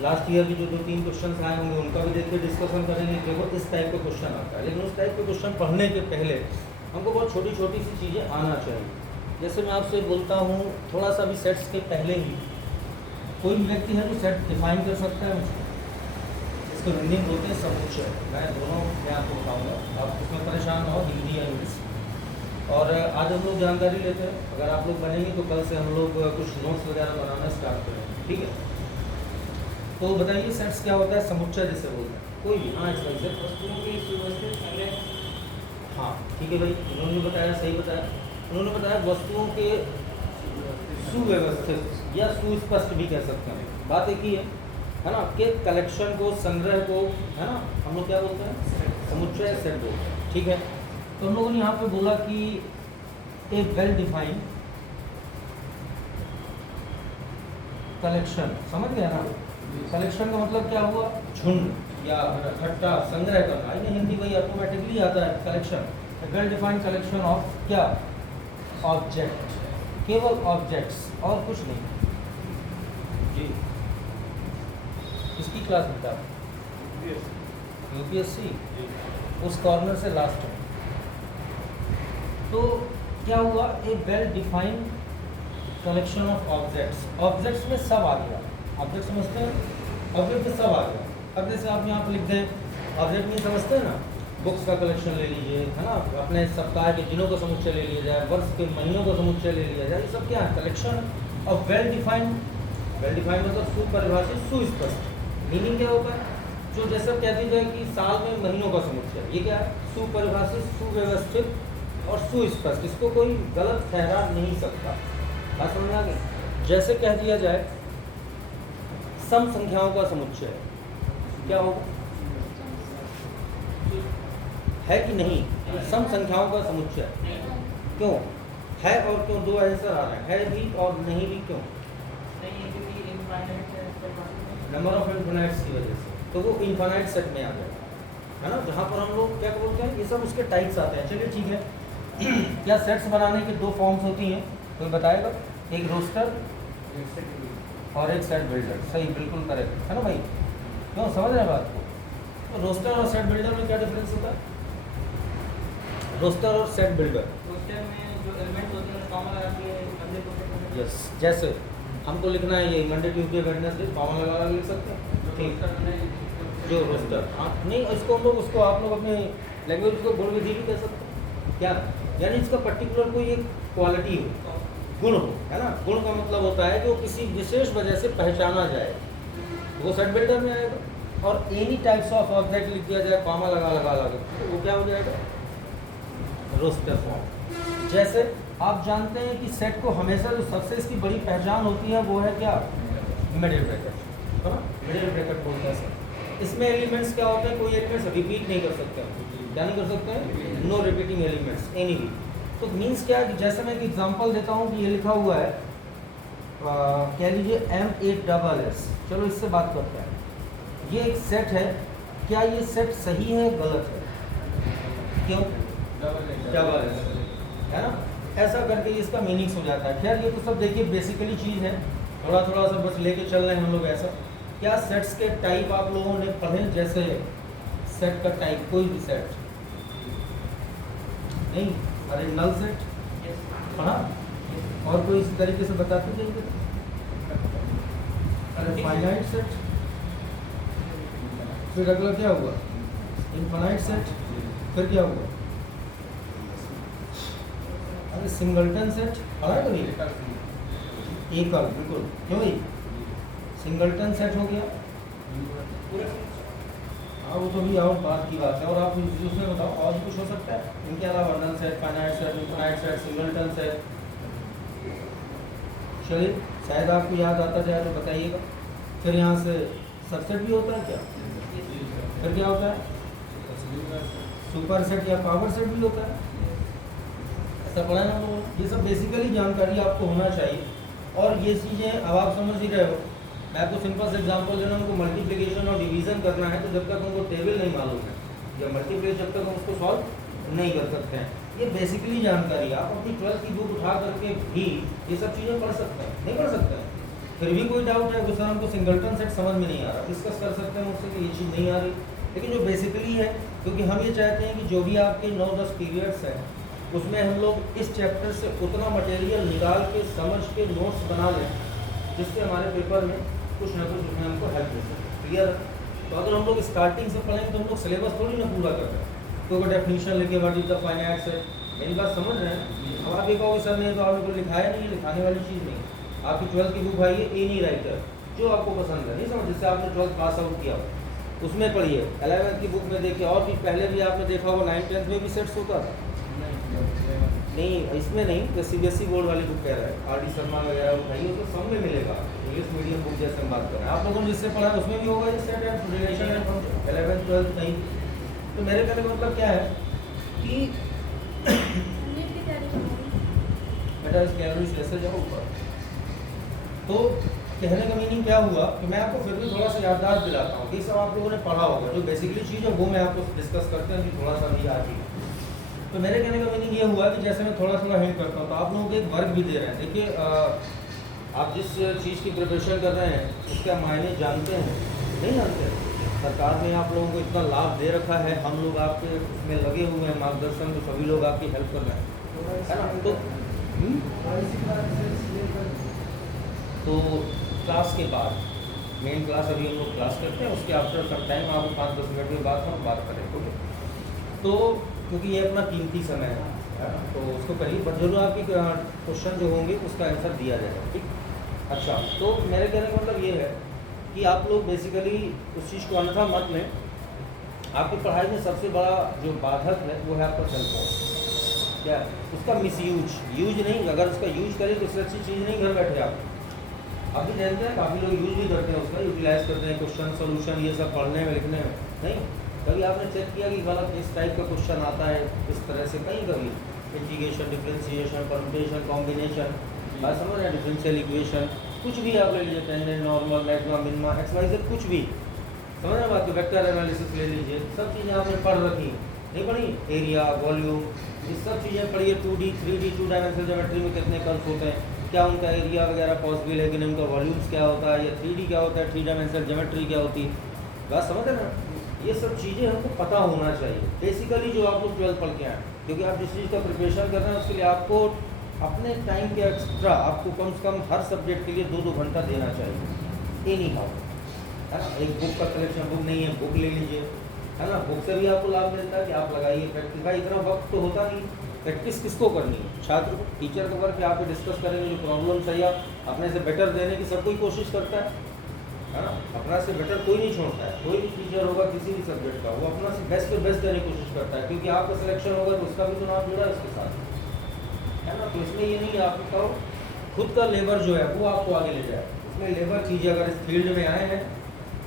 Last year की जो 2-3 question आए होंगे उनका भी देख के डिस्कशन करेंगे। देखो इस टाइप का क्वेश्चन आता है, लेकिन उस टाइप के क्वेश्चन पढ़ने के पहले हमको बहुत छोटी छोटी सी चीज़ें आना चाहिए। जैसे मैं आपसे बोलता हूँ थोड़ा सा भी सेट्स के पहले ही कोई भी व्यक्ति है जो सेट डिफाइन कर सकता है मुझको, इसको हिंदी में बोलते हैं समुच्चय। मैं दोनों मैं आपको बताऊँगा, आप उसमें परेशान हो हिंदी या इंग्लिश। और आज हम लोग जानकारी लेते हैं, अगर आप लोग बनेंगे तो कल से हम लोग कुछ नोट्स वगैरह बनाना स्टार्ट करेंगे, ठीक है। तो बताइए सेट्स क्या होता है, समुच्चय जिसे बोलते हैं कोई भी। हाँ इसमें से वस्तुओं के सुव्यवस्थित पहले। हाँ ठीक है भाई, उन्होंने बताया, सही बताया। उन्होंने बताया वस्तुओं के सुव्यवस्थित या सुस्पष्ट भी कह सकते हैं, बात एक ही है ना, के कलेक्शन को, संग्रह को, है ना, हम लोग क्या बोलते हैं, समुच्चय सेट बोलते हैं, ठीक है। तो हम लोगों ने यहाँ पे बोला कि एक वेल डिफाइंड कलेक्शन, समझ गया ना। कलेक्शन का मतलब क्या हुआ, झुंड या इकट्ठा संग्रह करना, ये हिंदी वही ऑटोमेटिकली आता है collection. Well defined collection of क्या, ऑब्जेक्ट, केवल ऑब्जेक्ट्स और कुछ नहीं जी। इसकी क्लास बता यूपीएससी उस कॉर्नर से लास्ट में। तो क्या हुआ, a well defined collection of objects. Objects में सब आ गया, ऑब्जेक्ट समझते हैं, ऑब्जेक्ट में सब आ गया। अब जैसे आप यहाँ पर लिख दें ऑब्जेक्ट में समझते हैं ना, बुक्स का कलेक्शन ले लीजिए, है ना, अपने सप्ताह के दिनों का समुच्चय ले लिया जाए, वर्ष के महीनों का समुच्चय ले लिया जाए, ये सब क्या है, collection of well defined. Well defined मतलब सुपरिभाषित, सुस्पष्ट। मीनिंग क्या होता है, जो जैसा कह दी जाए कि साल में महीनों का समुच्चय, ये क्या है, सुपरिभाषित, सुव्यवस्थित और सुस्पष्ट, इसको कोई गलत ठहरा नहीं सकता। बात समझ आ गई। जैसे कह दिया जाए सम संख्याओं का समुच्चय, क्या होगा, है कि नहीं, सम संख्याओं का समुच्चय। क्यों है और क्यों, दो आंसर आ रहे हैं, है भी और नहीं भी, क्यों, नंबर ऑफ इनफिनाइट्स की वजह से, तो वो इनफिनाइट सेट में आ गया, है ना, जहाँ पर हम लोग क्या बोलते हैं, ये सब उसके टाइप्स आते हैं। चलिए ठीक है। क्या सेट्स बनाने की दो फॉर्म्स होती हैं, कोई बताएगा, एक रोस्टर और एक सेट बिल्डर। सही, बिल्कुल करेक्ट है ना भाई, क्यों, समझ रहे हैं बात को। तो रोस्टर और सेट बिल्डर में क्या डिफरेंस होता है, रोस्टर और सेट बिल्डर। रोस्टर में जो एलिमेंट्स होते हैं कॉमा लगाती है, मंडे को यस, जैसे हमको लिखना है ये मंडे ट्यूसडे वेडनेसडे, कॉमा लगा लिख सकते हैं, ठीक। जो रोस्टर, हाँ नहीं, इसको हम लोग, उसको आप लोग अपने लैंग्वेज को गुण विधि भी कह सकते हैं, क्या, यानी इसका पर्टिकुलर कोई एक क्वालिटी हो, गुण हो, है ना। गुण का मतलब होता है जो किसी विशेष वजह से पहचाना जाए, वो सेट बिल्डर में आएगा। और एनी टाइप्स ऑफ ऑब्जेक्ट लिख दिया जाए कॉमा लगा लगा लगा, तो वो क्या हो जाएगा, रोस्टर फॉर्म। जैसे आप जानते हैं कि सेट को हमेशा जो सबसे इसकी बड़ी पहचान होती है वो है क्या, मिडिल ब्रैकेट, है ना, मिडिल ब्रैकेट बोलते हैं सर। इसमें एलिमेंट्स क्या होते हैं, कोई एलिमेंट्स रिपीट नहीं कर सकते हैं, क्या नहीं कर सकते हैं, नो रिपीटिंग एलिमेंट्स एनी भी। तो मीन्स क्या है कि जैसे मैं एक एग्जांपल देता हूँ कि ये लिखा हुआ है, कह लीजिए M8SS, चलो इससे बात करते हैं। ये एक सेट है, क्या ये सेट सही है गलत है, क्यों, डबल है ना, ऐसा करके इसका मीनिंग्स हो जाता है। खैर ये तो सब देखिए बेसिकली चीज़ है, थोड़ा थोड़ा सा बस लेके चल रहे हैं हम लोग ऐसा। क्या सेट्स के टाइप आप लोगों ने पढ़े, जैसे सेट का टाइप, कोई भी सेट नहीं, अरे नल सेट पढ़ा, और कोई इस तरीके से बताते जाइए, अरे फाइनाइट सेट, फिर अगला क्या हुआ, इनफाइनाइट सेट, फिर क्या हुआ, अरे सिंगलटन सेट पढ़ा कभी, एकल, बिल्कुल, क्यों भाई, सिंगलटन सेट हो गया। हाँ वो तो भी और बात की बात है, और आप उसमें बताओ और भी कुछ हो सकता है इनके अलावा, null set, finite set, infinite set, singleton set. चलिए शायद आपको याद आता जाए तो बताइएगा। फिर यहाँ से सबसेट भी होता है क्या, फिर क्या होता है, सुपर सेट या पावर सेट भी होता है, ऐसा पढ़ा है ना लोगों ने। ये सब बेसिकली जानकारी आपको होना चाहिए। और ये चीज़ें अब आप समझ ही रहे हो, मैं आपको सिंपल से एग्जांपल देना, उनको मल्टीप्लिकेशन और डिवीजन करना है, तो जब तक उनको टेबल नहीं मालूम है या मल्टीप्लिकेशन, जब तक हम उसको सॉल्व नहीं कर सकते हैं। ये बेसिकली जानकारी आप अपनी 12th की बुक उठा करके भी ये सब चीज़ें पढ़ सकते हैं, नहीं पढ़ सकते हैं, फिर भी कोई डाउट है, तो सर हमको सिंगलटन सेट समझ में नहीं आ रहा, डिस्कस कर सकते हैं मुझसे कि ये चीज़ नहीं आ रही। लेकिन जो बेसिकली है, क्योंकि हम ये चाहते हैं कि जो भी आपके 9-10 पीरियड्स हैं उसमें हम लोग इस चैप्टर से उतना मटेरियल निकाल के समझ के नोट्स बना लें जिससे हमारे पेपर में कुछ ना कुछ उसमें हमको हेल्प हो सके। क्लियर? तो अगर हम लोग स्टार्टिंग से पढ़ेंगे तो हम लोग सिलेबस थोड़ी ना पूरा कर रहे हैं। तो अगर डेफिनेशन लेके what is the finite set, मेरी बात समझ रहे हैं? अब आप ये कहोगे सर नहीं तो आपने को लिखाया नहीं, लिखाने वाली चीज़ नहीं। आपकी 12th की बुक आई है एनी राइटर, जो आपको पसंद है, नहीं समझ, जिससे आपने 12th पास आउट किया उसमें पढ़िए। 11th की बुक में देखिए, और भी पहले भी आपने देखा होगा 9th-10th में भी सेट्स होता था। नहीं, इसमें नहीं, जो CBSE बोर्ड वाली बुक कह रहा है, RD शर्मा वगैरह उठाइए तो सब में मिलेगा। इंग्लिश मीडियम बुक जैसे हम बात कर रहे हैं, आप लोगों ने जिससे पढ़ा है उसमें भी होगा ये set and relation and function 11th 12th नहीं। तो मेरे कहने का मतलब क्या है कि बेटा इस कैलोरी से जाओ ऊपर। तो कहने का मीनिंग क्या हुआ कि मैं आपको फिर भी थोड़ा सा याददाश्त दिलाता हूँ कि सब आप लोगों ने पढ़ा होगा, जो बेसिकली चीज़ है वो मैं आपको डिस्कस करते हैं कि थोड़ा सा भी आज ही। तो मेरे कहने का मीनिंग ये हुआ कि जैसे मैं थोड़ा थोड़ा हिंट करता हूँ तो आप लोगों को एक वर्क भी दे रहे हैं। देखिए आप जिस चीज़ की प्रिपरेशन कर रहे हैं उसके मायने जानते हैं, नहीं जानते? सरकार ने आप लोगों को इतना लाभ दे रखा है, हम लोग आपके उसमें लगे हुए हैं मार्गदर्शन में, सभी लोग आपकी हेल्प कर रहे हैं, है ना? तो क्लास के बाद मेन क्लास अभी हम लोग क्लास करते हैं, उसके आफ्टर सम टाइम आपको 5-10 मिनट के बाद हम बात करें, ओके? तो क्योंकि ये अपना कीमती समय है ना, तो उसको करिए, बट जरूर आपकी क्वेश्चन जो होंगे उसका आंसर दिया जाएगा, ठीक? अच्छा, तो मेरे कहने का मतलब ये है कि आप लोग बेसिकली उस चीज़ को अन्यथा मत लें। आपकी पढ़ाई में सबसे बड़ा जो बाधक है वो है आपका सेल फोन। क्या? उसका मिसयूज, यूज नहीं, अगर उसका यूज करें तो उससे अच्छी चीज़ नहीं घर बैठे आप भी जानते हैं, काफ़ी लोग यूज भी करते हैं उसका, यूटिलाइज करते हैं क्वेश्चन सोल्यूशन ये सब पढ़ने में लिखने में। नहीं, कभी आपने चेक किया कि गलत इस टाइप का क्वेश्चन आता है इस तरह से? कहीं कभी इंटीग्रेशन, डिफरेंशिएशन, परम्यूटेशन, कॉम्बिनेशन, बात समझ रहे हैं, डिफरेंशियल इक्वेशन, कुछ भी आप ले लीजिए, tangent, normal, maxima, minima, X Y Z, कुछ भी समझ रहे हैं बात को, वेक्टर एनालिसिस ले लीजिए, सब चीज़ें आपने पढ़ रखी, नहीं पढ़ी? एरिया, वॉल्यूम, ये सब चीज़ें पढ़िए। 2D 3D 2 डायमेंशनल ज्योमेट्री में कितने कर्व्स होते हैं, क्या उनका एरिया वगैरह पॉसिबल है कि नहीं, उनका वॉल्यूम्स क्या होता है, या 3D क्या होता है, 3 डायमेंशनल ज्योमेट्री क्या होती है, बात समझ रहे हैं? ये सब चीज़ें हमको पता होना चाहिए बेसिकली, जो आप लोग 12th पढ़ के आए, क्योंकि आप जिस चीज़ का प्रिपरेशन कर रहे हैं उसके लिए आपको अपने टाइम के एक्स्ट्रा आपको कम से कम हर सब्जेक्ट के लिए 2-2 घंटा देना चाहिए, एनी हाउ, है ना? एक बुक का कलेक्शन, बुक नहीं है बुक ले लीजिए, है ना? बुक से भी आपको लाभ मिलता है कि आप लगाइए प्रैक्टिस। भाई इतना वक्त तो होता नहीं, प्रैक्टिस किसको करनी है? छात्र को। टीचर का वर्क आप डिस्कस करेंगे, जो प्रॉब्लम्स है या अपने से बेटर देने की सब कोई कोशिश करता है ना? अपना से बेटर कोई नहीं छोड़ता है, कोई भी टीचर होगा किसी भी सब्जेक्ट का, वो अपना से बेस्ट देने की कोशिश करता है, क्योंकि आपका सिलेक्शन होगा तो उसका भी तो नाम जुड़ा है उसके साथ, है ना? तो इसमें ये नहीं आप कहो खुद का लेबर जो है वो आपको आगे ले जाए, उसमें लेबर कीजिए। अगर इस फील्ड में आए हैं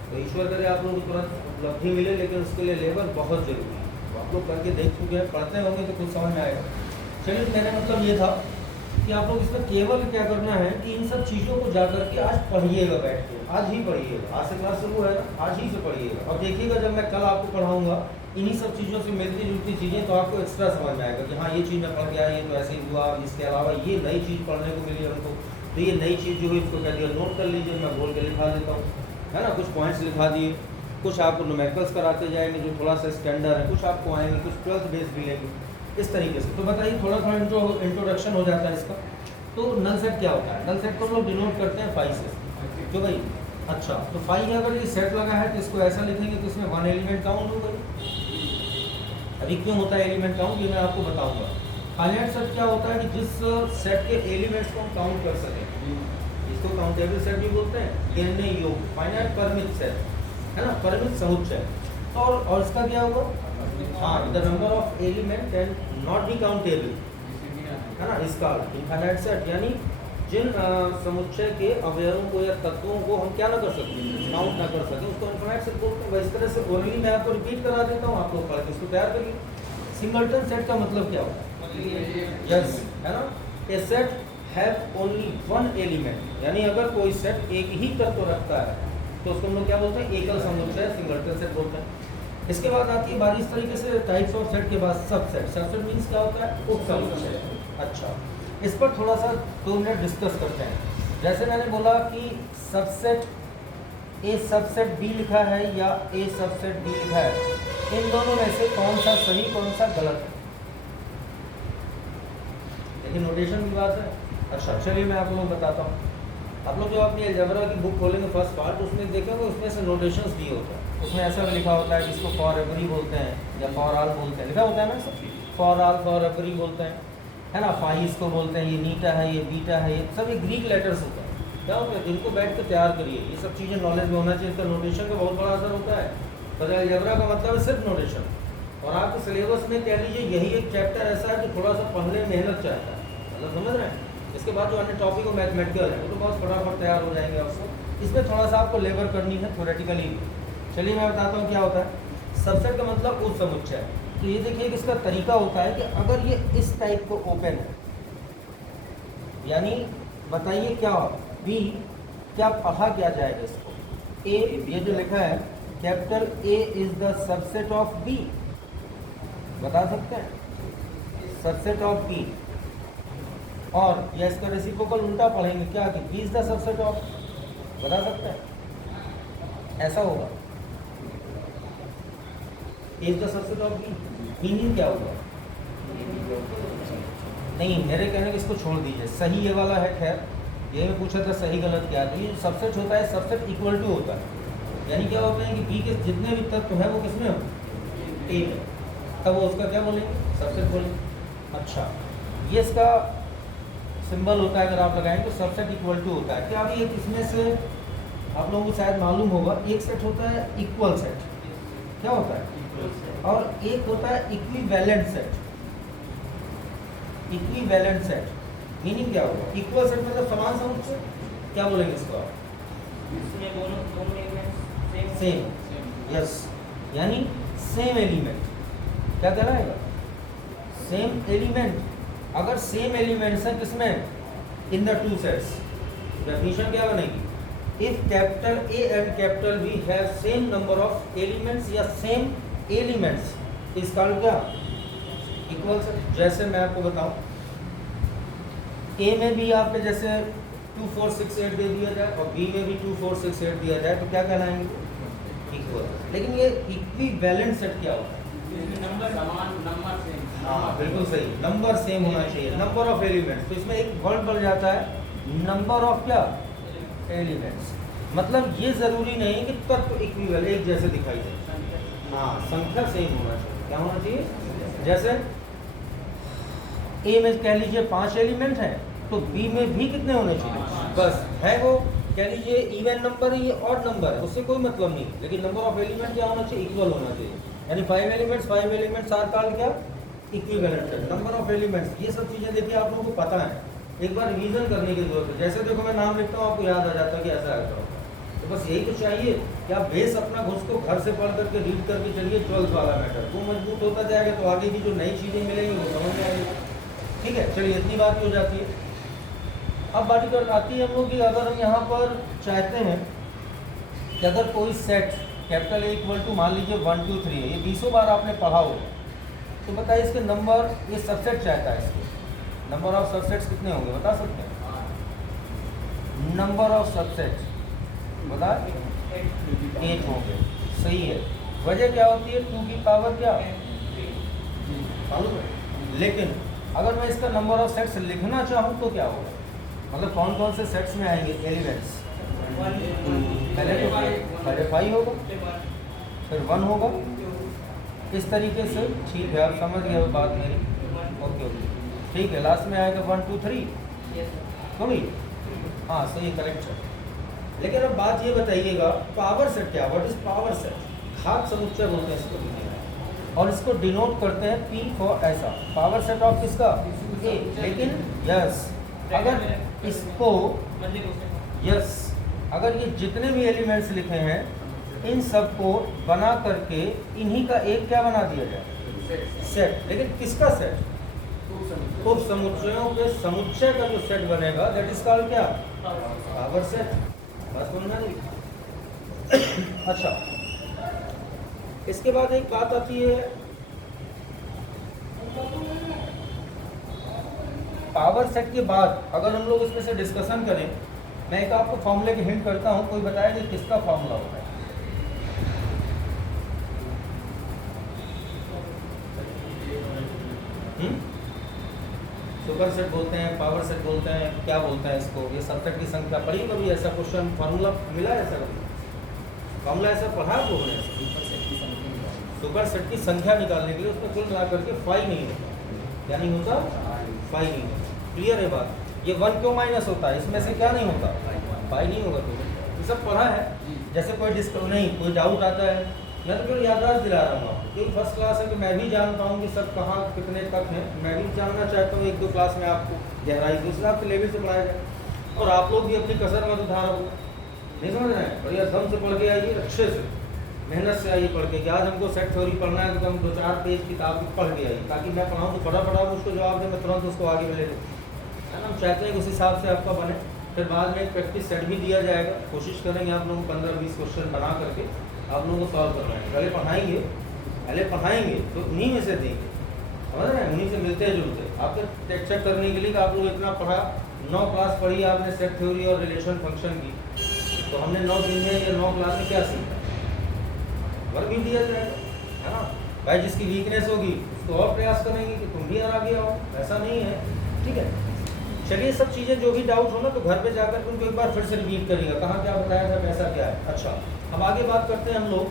तो ईश्वर करे आप लोगों को तुरंत उपलब्धि मिले, लेकिन उसके लिए लेबर बहुत ज़रूरी है। तो आप लोग करके देख चुके हैं, पढ़ते होंगे तो कुछ समझ में आएगा। चलिए, मेरा मतलब ये था कि आप लोग इसमें केवल क्या करना है कि इन सब चीज़ों को जाकर के आज पढ़िएगा, बैठ के आज ही पढ़िएगा। आज से क्लास शुरू है ना, आज ही से पढ़िएगा, और देखिएगा जब मैं कल आपको पढ़ाऊँगा इन्हीं सब चीज़ों से मिलती जुलती चीज़ें, तो आपको एक्स्ट्रा समझ में आएगा कि हाँ ये चीज़ मैं पढ़ गया, ये तो ऐसे ही हुआ, इसके अलावा ये नई चीज़ पढ़ने को मिली हमको, तो ये नई चीज़ जो है इसको कह दिया नोट कर लीजिए, मैं बोल के लिखा देता हूँ, है ना? कुछ पॉइंट्स लिखा दिए, कुछ आपको न्यूमेरिकल्स कराते जाएंगे जो थोड़ा सा स्टैंडर्ड है, कुछ आपको आएंगे, कुछ 12th बेस भी लेंगे, इस तरीके से। तो बताइए, थोड़ा थोड़ा इंट्रोडक्शन हो जाता है इसका। तो नल सेट क्या होता है? नल सेट को लोग डिनोट करते हैं 5 से, जो भाई अच्छा, तो 5 अगर ये सेट लगा है तो इसको ऐसा लिखेंगे तो इसमें 1 एलिमेंट काउंट हो गई। अभी क्यों होता है एलिमेंट काउंट, ये मैं आपको बताऊंगा। फाइनाइट सेट क्या होता है कि जिस सेट के एलिमेंट्स को हम काउंट कर सकें, इसको काउंटेबल सेट भी बोलते हैं, गिनने योग्य। फाइनाइट परिमित सेट है ना, परिमित समुच्चय। और इसका क्या होगा? हाँ, the number of element and not be countable, है ना, इसका इनफाइनाइट सेट, यानी जिन समुच्चय के अवयवों को या तत्वों को हम क्या ना कर सकते, काउंट ना कर सकें, उसको इनफाइनाइट सेट बोलते हैं। इस तरह से ओनली मैं आपको रिपीट करा देता हूँ, आप लोग पढ़ के इसको तैयार करिए। सिंगलटन सेट का मतलब क्या होता है? यस, है ना, ए सेट हैव ओनली 1 एलिमेंट, यानी अगर कोई सेट एक ही तत्व रखता है तो उसको हम लोग क्या बोलते हैं? एकल समुच्चय, सिंगलटन सेट बोलते हैं। इसके बाद आती है बारी इस तरीके से टाइप्स ऑफ सेट के बाद सबसेट। सबसेट मीन्स क्या होता है? उप समुच्चय। अच्छा, इस पर थोड़ा सा 2 मिनट डिस्कस करते हैं। जैसे मैंने बोला कि सबसेट ए सबसेट बी लिखा है या ए सबसेट बी लिखा है, इन दोनों में से कौन सा सही कौन सा गलत है, लेकिन नोटेशन की बात है। अच्छा चलिए मैं आप लोगों को बताता हूँ। आप लोग जो अपनी अलजेब्रा की बुक खोलेंगे फर्स्ट पार्ट, उसमें देखेंगे उसमें से नोटेशंस दिए होता है। उसमें ऐसा लिखा होता है कि इसको फॉर एवरी बोलते हैं या फॉर ऑल बोलते हैं, लिखा होता है ना सब, फॉर ऑल फॉर एवरी बोलते हैं, है ना। फाई इसको बोलते हैं, ये नीटा है, ये बीटा है, ये सब ये ग्रीक लेटर्स होते हैं। क्या होता है, इनको बैठ कर तैयार करिए, ये सब चीज़ें नॉलेज में होना चाहिए। इसका नोटेशन का बहुत बड़ा असर होता है। पर अलजेब्रा का मतलब है सिर्फ नोटेशन, और आपके सिलेबस में कह लीजिए यही एक चैप्टर ऐसा है जो थोड़ा सा पढ़ने में मेहनत चाहता है, मतलब समझ रहे हैं। इसके बाद जो अन्य टॉपिक हो मैथमेटिकल है वो तो बहुत फटाफट तैयार हो जाएंगे आपको, इसमें थोड़ा सा आपको लेबर करनी है थ्योरेटिकली। चलिए मैं बताता हूँ क्या होता है। सबसेट का मतलब उप समुच्चय है। तो ये देखिए कि इसका तरीका होता है कि अगर ये इस टाइप को ओपन है, यानी बताइए क्या बी, क्या पढ़ा क्या जाएगा इसको, ए, ये जो लिखा है capital A is the subset of B, बता सकते हैं, सबसेट ऑफ बी। और या इसका रेसिप्रोकल उल्टा पढ़ेंगे क्या कि B is the subset of, बता सकते हैं, ऐसा होगा, A is the subset of B, meaning क्या होगा। नहीं, मेरे कहने के इसको छोड़ दीजिए, सही ये वाला है। खैर ये मैं पूछा था सही गलत क्या, तो ये सबसेट होता है, सबसेट इक्वल टू होता है, यानी क्या होता है कि बी के जितने भी तत्व हैं वो किसमें हो, ए में, तब वो उसका क्या बोलेंगे, सबसेट बोलेंगे। अच्छा ये इसका सिंबल होता है, अगर आप लगाएं तो सबसेट इक्वल टू होता है। क्या अभी एक इसमें से आप लोगों को शायद मालूम होगा, एक सेट होता है इक्वल सेट, क्या होता है, और एक होता है equivalent set. Equivalent set meaning क्या होगा, इक्वल सेट मतलब समान समुच्चय, क्या बोलेंगे इसको आप, इसमें दोनों एलिमेंट्स सेम, यस, यानी सेम एलिमेंट, क्या कहलाएगा, सेम एलिमेंट। अगर सेम एलिमेंट्स हैं किसमें, in the two sets, definition क्या बनेगी, if capital A and capital B have same number of elements या सेम एलिमेंट्स, इस कॉल्ड क्या, इक्वल सेट। जैसे मैं आपको बताऊं, ए में भी आपके जैसे 2 4 6 8 दे दिया जाए और बी में भी 2 4 6 8 दिया जाए, तो क्या कहलाएंगे, इक्वल। लेकिन ये इक्विवेलेंट सेट क्या होता है, नंबर समान, नंबर सेम। हाँ बिल्कुल सही, नंबर सेम होना चाहिए, नंबर ऑफ एलिमेंट्स। तो इसमें एक वर्ड बढ़ जाता है, नंबर ऑफ क्या, एलिमेंट्स। मतलब ये जरूरी नहीं कि तत्व इक्विवेलेंट एक जैसे दिखाई दे, हाँ संख्या सेम होना चाहिए। क्या होना चाहिए, जैसे ए में कह लीजिए 5 एलिमेंट हैं, तो बी में भी कितने होने चाहिए, बस है वो कह लीजिए इवन नंबर है, ये ऑड नंबर है, उससे कोई मतलब नहीं, लेकिन नंबर ऑफ एलिमेंट क्या होना चाहिए, इक्वल होना चाहिए। यानी 5 एलिमेंट्स आर कॉल्ड क्या, इक्विवेलेंट है, नंबर ऑफ एलिमेंट्स। ये सब चीज़ें देखिए आप लोगों को पता है, एक बार रिवीजन करने की जरूरत है। जैसे देखो मैं नाम लिखता हूँ आपको याद आ जाता है कि ऐसा ऐसा होता है, तो बस यही तो चाहिए कि आप बेस अपना घुस को घर से पढ़ करके रीड करके चलिए, 12th वाला मैटर वो मजबूत होता जाएगा, तो आगे की जो नई चीज़ें मिलेंगी वो समझ में आएगी। ठीक है, चलिए इतनी बात ही हो जाती है। अब बात कर आती है हम लोग कि अगर हम यहाँ पर चाहते हैं कि अगर कोई set capital A equal to मान लीजिए 1 2 3 है, ये 20 बार आपने पढ़ा हो, तो बताइए इसके नंबर, ये सबसेट चाहता है, इसके नंबर ऑफ सबसेट्स कितने होंगे बता सकते हैं, नंबर ऑफ सबसेट्स बता 8 होंगे, सही है। वजह क्या होती है, 2 की पावर क्या, लेकिन अगर मैं इसका नंबर ऑफ सेट्स लिखना चाहूँ तो क्या होगा, मतलब कौन कौन से सेट्स में आएंगे एलिमेंट्स, पहले तो पहले 5 होगा, फिर 1 होगा, इस तरीके से। ठीक है, आप समझ गए बात मेरी, ओके ओके ठीक है। लास्ट में आएगा 1 2 3 थोड़ी, हाँ सही करेक्ट है। लेकिन अब बात ये बताइएगा पावर सेट क्या, व्हाट इज पावर सेट, घात समुच्चय बोलते हैं इसको, और इसको डिनोट करते हैं P फॉर ऐसा, पावर सेट ऑफ किसका, ए। लेकिन यस अगर इसको यस अगर ये जितने भी एलिमेंट्स लिखे हैं इन सब को बना करके इन्हीं का एक क्या बना दिया जाए, सेट। लेकिन किसका सेट, उप समुच्चयों के समुच्चय का जो सेट बनेगा दैट इज कॉल्ड क्या, पावर सेट। बस बोलना नहीं। अच्छा, इसके बाद एक बात आती है, पावर सेट के बाद अगर हम लोग इसमें से डिस्कशन करें मैं एक आपको फॉर्मूले की हिंट करता हूँ, कोई बताया कि किसका फॉर्मूला होता है? सुपर सेट बोलते हैं, पावर सेट बोलते हैं, क्या बोलते हैं इसको? ये सबसेट की संख्या पढ़ी कभी? ऐसा क्वेश्चन फॉर्मूला मिला है ऐसा कभी? फॉर्मूला ऐसा पढ़ा आप लोगों ने? सुपर सेट की संख्या निकालने के लिए उसमें कुल मिला करके फाई नहीं होता। क्या नहीं होता? फाई नहीं होता। क्लियर है बात? ये 1 क्यों माइनस होता है? इसमें से क्या नहीं होता? फाई नहीं होगा। तो ये सब पढ़ा है। जैसे कोई नहीं, कोई डाउट आता है, मैं तो केवल याददाश्त दिला रहा हूँ आपको, क्योंकि फर्स्ट क्लास है कि मैं भी जानता हूँ कि सब कहाँ कितने तक हैं। मैं भी जानना चाहता हूँ 1-2 क्लास में आपको गहराई से, उससे आपके लेवल से पढ़ाया जाए। और आप लोग भी अपनी कसर मत उधारो, नहीं समझ रहे हैं? बढ़िया दम से पढ़ के आइए, अच्छे से मेहनत से आइए पढ़ के, कि आज हमको सेट थ्योरी पढ़ना है तो हम 2-4 पेज किताब की पढ़ के आइए, ताकि मैं पढ़ाऊँ तो फटाफट उसको जवाब दे, मैं तुरंत उसको आगे ले लूँ, है ना? हम चाहते हैं कि उस हिसाब से आपका बने। फिर बाद में एक प्रैक्टिस सेट भी दिया जाएगा। कोशिश करेंगे आप लोगों को 15-20 क्वेश्चन बना करके आप लोगों को सॉल्व करना है। पहले पढ़ाएंगे तो उन्हीं में से देंगे, समझ रहे हैं? उन्हीं से मिलते जुलते आपको चेक करने के लिए कि आप लोग इतना पढ़ा, 9 क्लास पढ़ी आपने सेट थ्योरी और रिलेशन फंक्शन की, तो हमने 9 दिन में या 9 क्लास में क्या सीखा? वर्क भी दिया जाएगा, है ना भाई? जिसकी वीकनेस होगी उसको और प्रयास करेंगे कि तुम भी आगे आओ, ऐसा नहीं है, ठीक है? चलिए, सब चीज़ें जो भी डाउट हो ना तो घर पे जाकर उनको एक बार फिर से रिपीट करिएगा, कहाँ क्या बताया था, कैसा क्या है। अच्छा, अब आगे बात करते हैं हम लोग,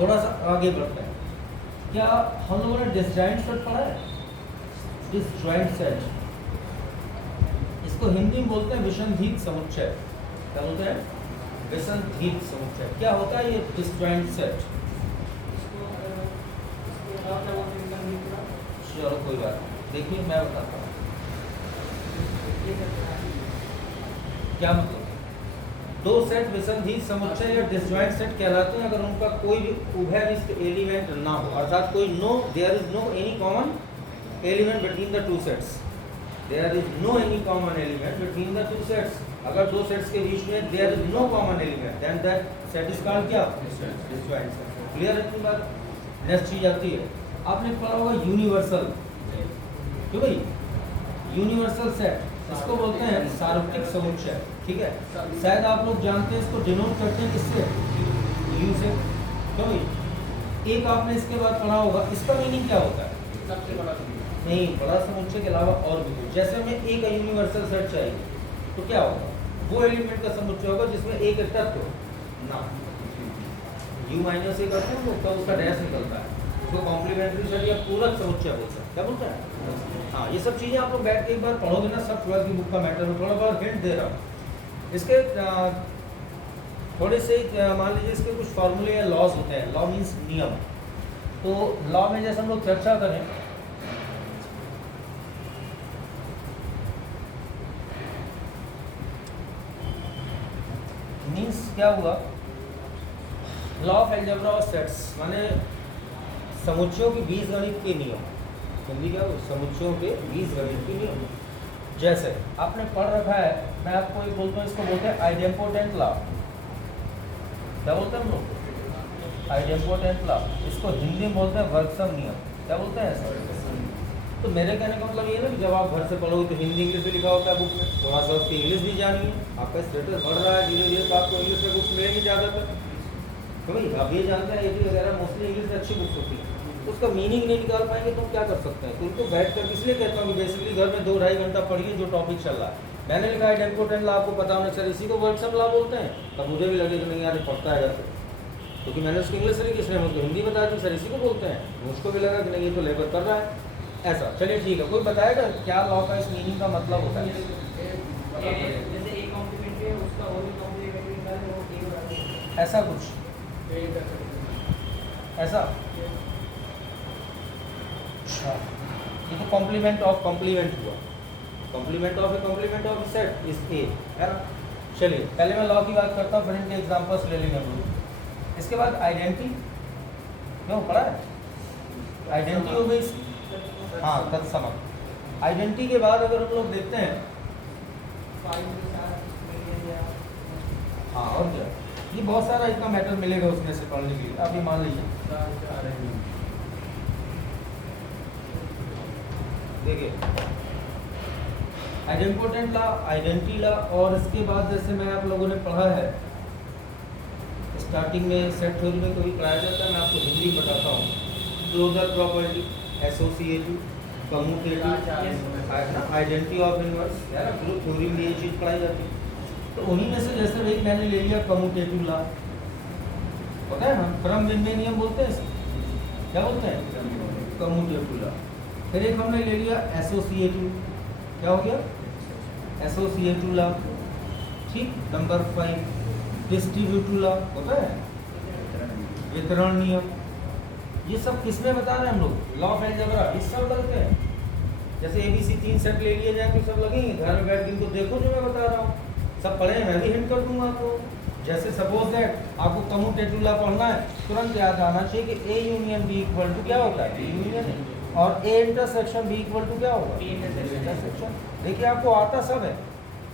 थोड़ा सा आगे बढ़ते हैं। क्या हम लोगों ने डिसजॉइंट सेट पढ़ा है? डिसजॉइंट सेट, इसको हिंदी में बोलते हैं विसंधित समुच्चय। क्या बोलते हैं? विसंधित समुच्चय। क्या होता है ये डिसजॉइंट सेट? चलो कोई बात नहीं, देखिए मैं बताता हूँ क्या मतलब। 2 सेट विसंधित समुच्चय या डिसजॉइंट सेट कहलाते हैं अगर उनका कोई भी उभयनिष्ठ एलिमेंट ना हो, अर्थात कोई there is no any common element between the 2 sets. There is no any common element between the 2 sets. अगर 2 सेट्स के बीच में there is no common element, then that set is called क्या? Disjoint set. क्लियर है इतनी बात? Next चीज आती है, आपने पढ़ा होगा यूनिवर्सल। क्यों भाई? यूनिवर्सल सेट, इसको बोलते हैं सार्वत्रिक समुच्चय, ठीक है? शायद आप लोग जानते हैं इसको डिनोट करते हैं किससे? यू से। क्यों भाई? एक आपने इसके बाद पढ़ा होगा, इसका मीनिंग क्या होता है? सबसे बड़ा नहीं, बड़ा समुच्चय के अलावा और भी कुछ। जैसे हमें एक यूनिवर्सल सेट चाहिए तो क्या होगा? वो एलिमेंट का समुच्चय होगा जिसमें एक तत्व ना, u माइनस एक करते हैं तो उसका डैश निकलता है, उसको कॉम्प्लीमेंट्री सेट या पूरक समुच्चय बोलते हैं। क्या बोलते हैं? हाँ, ये सब चीज़ें आप लोग बैठ के एक बार पढ़ोगे ना, सब 12th की बुक का मैटर में। थोड़ा बहुत हिंट दे रहा हूँ इसके, थोड़े से मान लीजिए इसके कुछ फॉर्मूले या लॉज होते हैं। लॉ मीन्स नियम। तो लॉ में जैसे हम लोग चर्चा करें, मीन्स क्या हुआ? Law of algebra of sets माने समुच्चयों के बीजगणित के नियम। हिंदी क्या हो? समुच्चयों के बीजगणित के नियम। जैसे आपने पढ़ रखा है, मैं आपको एक बोलता हूँ, इसको बोलते हैं आइडेम्पोटेंट लॉ। क्या बोलते हैं हम लोग? Idempotent law. इसको हिंदी में बोलते हैं वर्गसम नियम। क्या बोलते हैं ऐसा? तो मेरे कहने का मतलब ये ना कि जब आप घर से पढ़ोगे तो हिंदी इंग्लिश में लिखा होता है बुक में, थोड़ा सा उसकी इंग्लिश भी जानिए। आपका स्टेटस बढ़ रहा है धीरे धीरे तो आपको इंग्लिश में बुक्स मिलेंगी ज़्यादातर। तो भाई आप ये जानते हैं एपी वगैरह मोस्टली इंग्लिश में अच्छी बुक्स होती है, तो उसका मीनिंग नहीं निकाल पाएंगे तो क्या कर सकते हैं? तो उनको बैठ कर, इसलिए कहता हूँ कि बेसिकली घर में 2-2.5 घंटा पढ़िए जो टॉपिक चल रहा है। मैंने लिखा है आइडेम्पोटेंट लॉ, आपको पता होना चाहिए इसी को वर्गसम लॉ बोलते हैं। तब मुझे भी लगे कि नहीं यार पढ़ता है घर से, क्योंकि मैंने उसकी इंग्लिश लिखी, इसने मुझको हिंदी बताया कि सर इसी को बोलते हैं। मुझको भी लगा कि नहीं ये तो लेबर कर रहा है ऐसा। चलिए ठीक है, कोई बताएगा क्या लॉ का इस मीनिंग का मतलब होता है? जैसे एक कॉम्प्लीमेंट्री है उसका और भी कॉम्प्लीमेंट्री निकाले वो एक बराबर है। ऐसा कुछ, ऐसा। अच्छा, ये तो कॉम्प्लीमेंट ऑफ कॉम्प्लीमेंट हुआ। Complement of A complement of set is A, है ना? चलिए पहले मैं लॉ की बात करता हूँ, फिर इनके एग्जांपल्स ले लेंगे हम लोग। इसके बाद आइडेंटिटी, क्यों पढ़ा है? आइडेंटिटी हो गई, हाँ तत्समक। आइडेंटिटी के बाद अगर हम लोग देखते हैं, हाँ और क्या, ये बहुत सारा इतना मैटर मिलेगा उसमें से पढ़ने के लिए। आप ये मान लीजिए, देखिए आइडेंटिटी ला, आइडेंटिटी ला, और इसके बाद जैसे मैं आप लोगों ने पढ़ा है स्टार्टिंग में सेट थ्योरी में कभी पढ़ाया जाता है, मैं आपको हिंदी में बताता हूँ। Closure property, associative, commutative, identity of inverse, है ना, ग्रुप थ्योरी में ये चीज़ पढ़ाई जाती है। तो उन्हीं में से जैसे एक मैंने ले लिया कम्यूटेटिव ला, पता है ना, क्रम-विन्मेय बोलते हैं इसको, क्या बोलते हैं, कम्यूटेटिव ला। फिर एक हमने ले लिया एसोसिएटिव, क्या हो गया, एसोसिएटिव ला, ठीक। नंबर 5 डिस्ट्रीब्यूटिव ला, होता है वितरण नियम। ये सब किसमें बता रहे हैं हम लोग, लॉ ऑफ अलजेब्रा, ये सब लगते हैं। जैसे ABC 3 सेट ले लिए जाए तो सब लगेंगे, घर में बैठ के इनको देखो जो मैं बता रहा हूँ, सब पढ़े हैं, मैं भी हिंट कर दूंगा आपको। जैसे सपोज दैट आपको कम्यूटेटिव ला पढ़ना है, तुरंत याद आना चाहिए कि A union B equal to क्या होता है, B यूनियन, और A intersection B equal to क्या होगा, B इंटरसेक्शन। देखिए आपको आता सब है,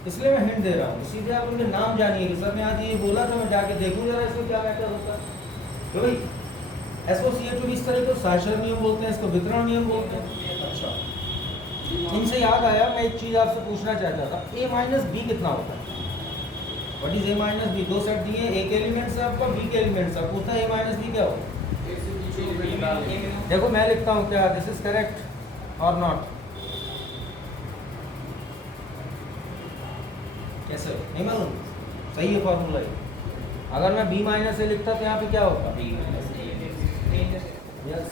इसलिए मैं हिंट दे रहा हूँ। सीधे आप उनके नाम जानिए कि सर ने आज ये बोला तो मैं जाके देखूँ जरा इसमें क्या मैटर होता है। तो भाई एसोसिएटिव इस तरह को साइशर नियम बोलते हैं, इसको वितरण नियम बोलते हैं। अच्छा, इनसे याद आया, मैं एक चीज़ आपसे पूछना चाहता था, A माइनस B कितना होता है, what is A minus B? दो सेट दिए, A के एलिमेंट्स है आपका, B के एलिमेंट्स है, पूछता है A माइनस B क्या होगा। देखो मैं लिखता हूँ क्या, दिस इज करेक्ट और नॉट, कैसे, नहीं मालूम, सही है फॉर्मूला ये। अगर मैं B माइनस A लिखता तो यहाँ पे क्या होता, यस।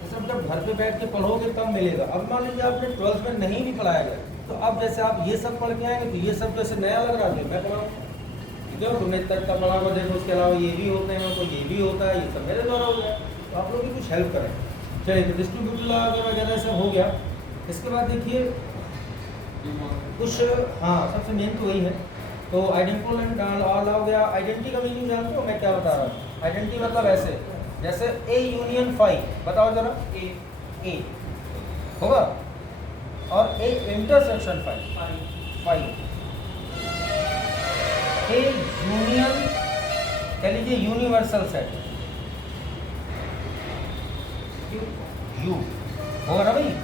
ये सब जब घर पे बैठ के पढ़ोगे तब मिलेगा। अब मान लीजिए आपने 12th में नहीं भी पढ़ाया गया, तो अब जैसे आप ये सब पढ़ के आएंगे तो ये सब जैसे नया लग रहा है, मैं पढ़ाऊँ जो तुमने तक का पढ़ा हुआ, देखो उसके अलावा ये भी होते हैं, तो ये भी होता है, ये सब मेरे द्वारा हो गया, तो आप लोग भी कुछ हेल्प करें। चलिए, तो डिस्ट्रीब्यूटिव लॉ वगैरह सब हो गया। इसके बाद देखिए कुछ, हाँ सबसे मेन तो वही है। तो आइडेंटिटी लॉ हो गया। आइडेंटिटी का मीनिंग जानते हो मैं क्या बता रहा हूँ, आइडेंटिटी मतलब ऐसे, जैसे A यूनियन 5, बताओ जरा, A होगा, और A इंटरसेक्शन 5, A यूनियन, कह लीजिए यूनिवर्सल सेट, U होगा ना भाई,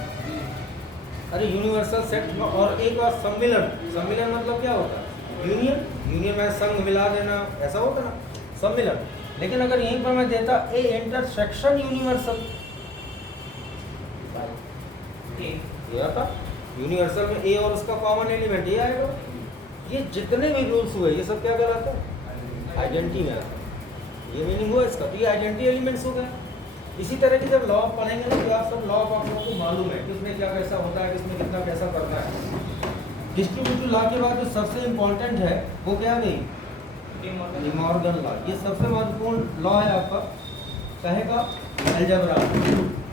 अरे यूनिवर्सल सेट। और एक बार सम्मिलन, सम्मिलन मतलब क्या होता है, यूनियन, यूनियन में संघ मिला देना, ऐसा होता ना सम्मिलन। लेकिन अगर यहीं पर मैं देता A इंटरसेक्शन यूनिवर्सल, ये आता यूनिवर्सल में A और उसका कॉमन एलिमेंट ये आएगा। ये जितने भी रूल्स हुए ये सब क्या कहलाता है, आइडेंटिटी में आता है। ये मीनिंग हुआ इसका, तो ये आइडेंटिटी एलिमेंट्स हो गए। इसी तरह की जब लॉ पढ़ेंगे ना तो आप सब लॉ आप लोगों को मालूम है किसमें क्या कैसा होता है, किसमें कितना कैसा करना है। डिस्ट्रीब्यूटिव लॉ के बाद जो सबसे इम्पोर्टेंट है वो क्या है, डी मॉर्गन लॉ। ये सबसे महत्वपूर्ण लॉ है आपका, कहेगा अलजेब्रा।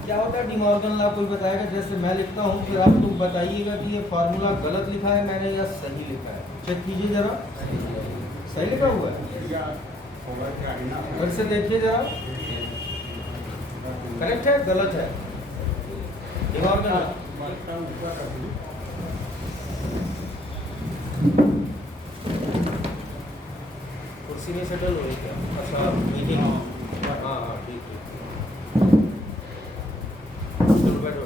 क्या होता है डी मॉर्गन लॉ, कोई बताएगा, जैसे मैं लिखता हूँ फिर आप लोग बताइएगा कि ये फार्मूला गलत लिखा है मैंने या सही लिखा है। चेक कीजिए जरा, सही लिखा हुआ है, फिर से देखिए जरा, करेक्ट है गलत है, डी मॉर्गन लॉ। कुर्सी में सेटल हो रही क्या, अच्छा मीटिंग, हाँ हाँ ठीक है, चलो बैठो।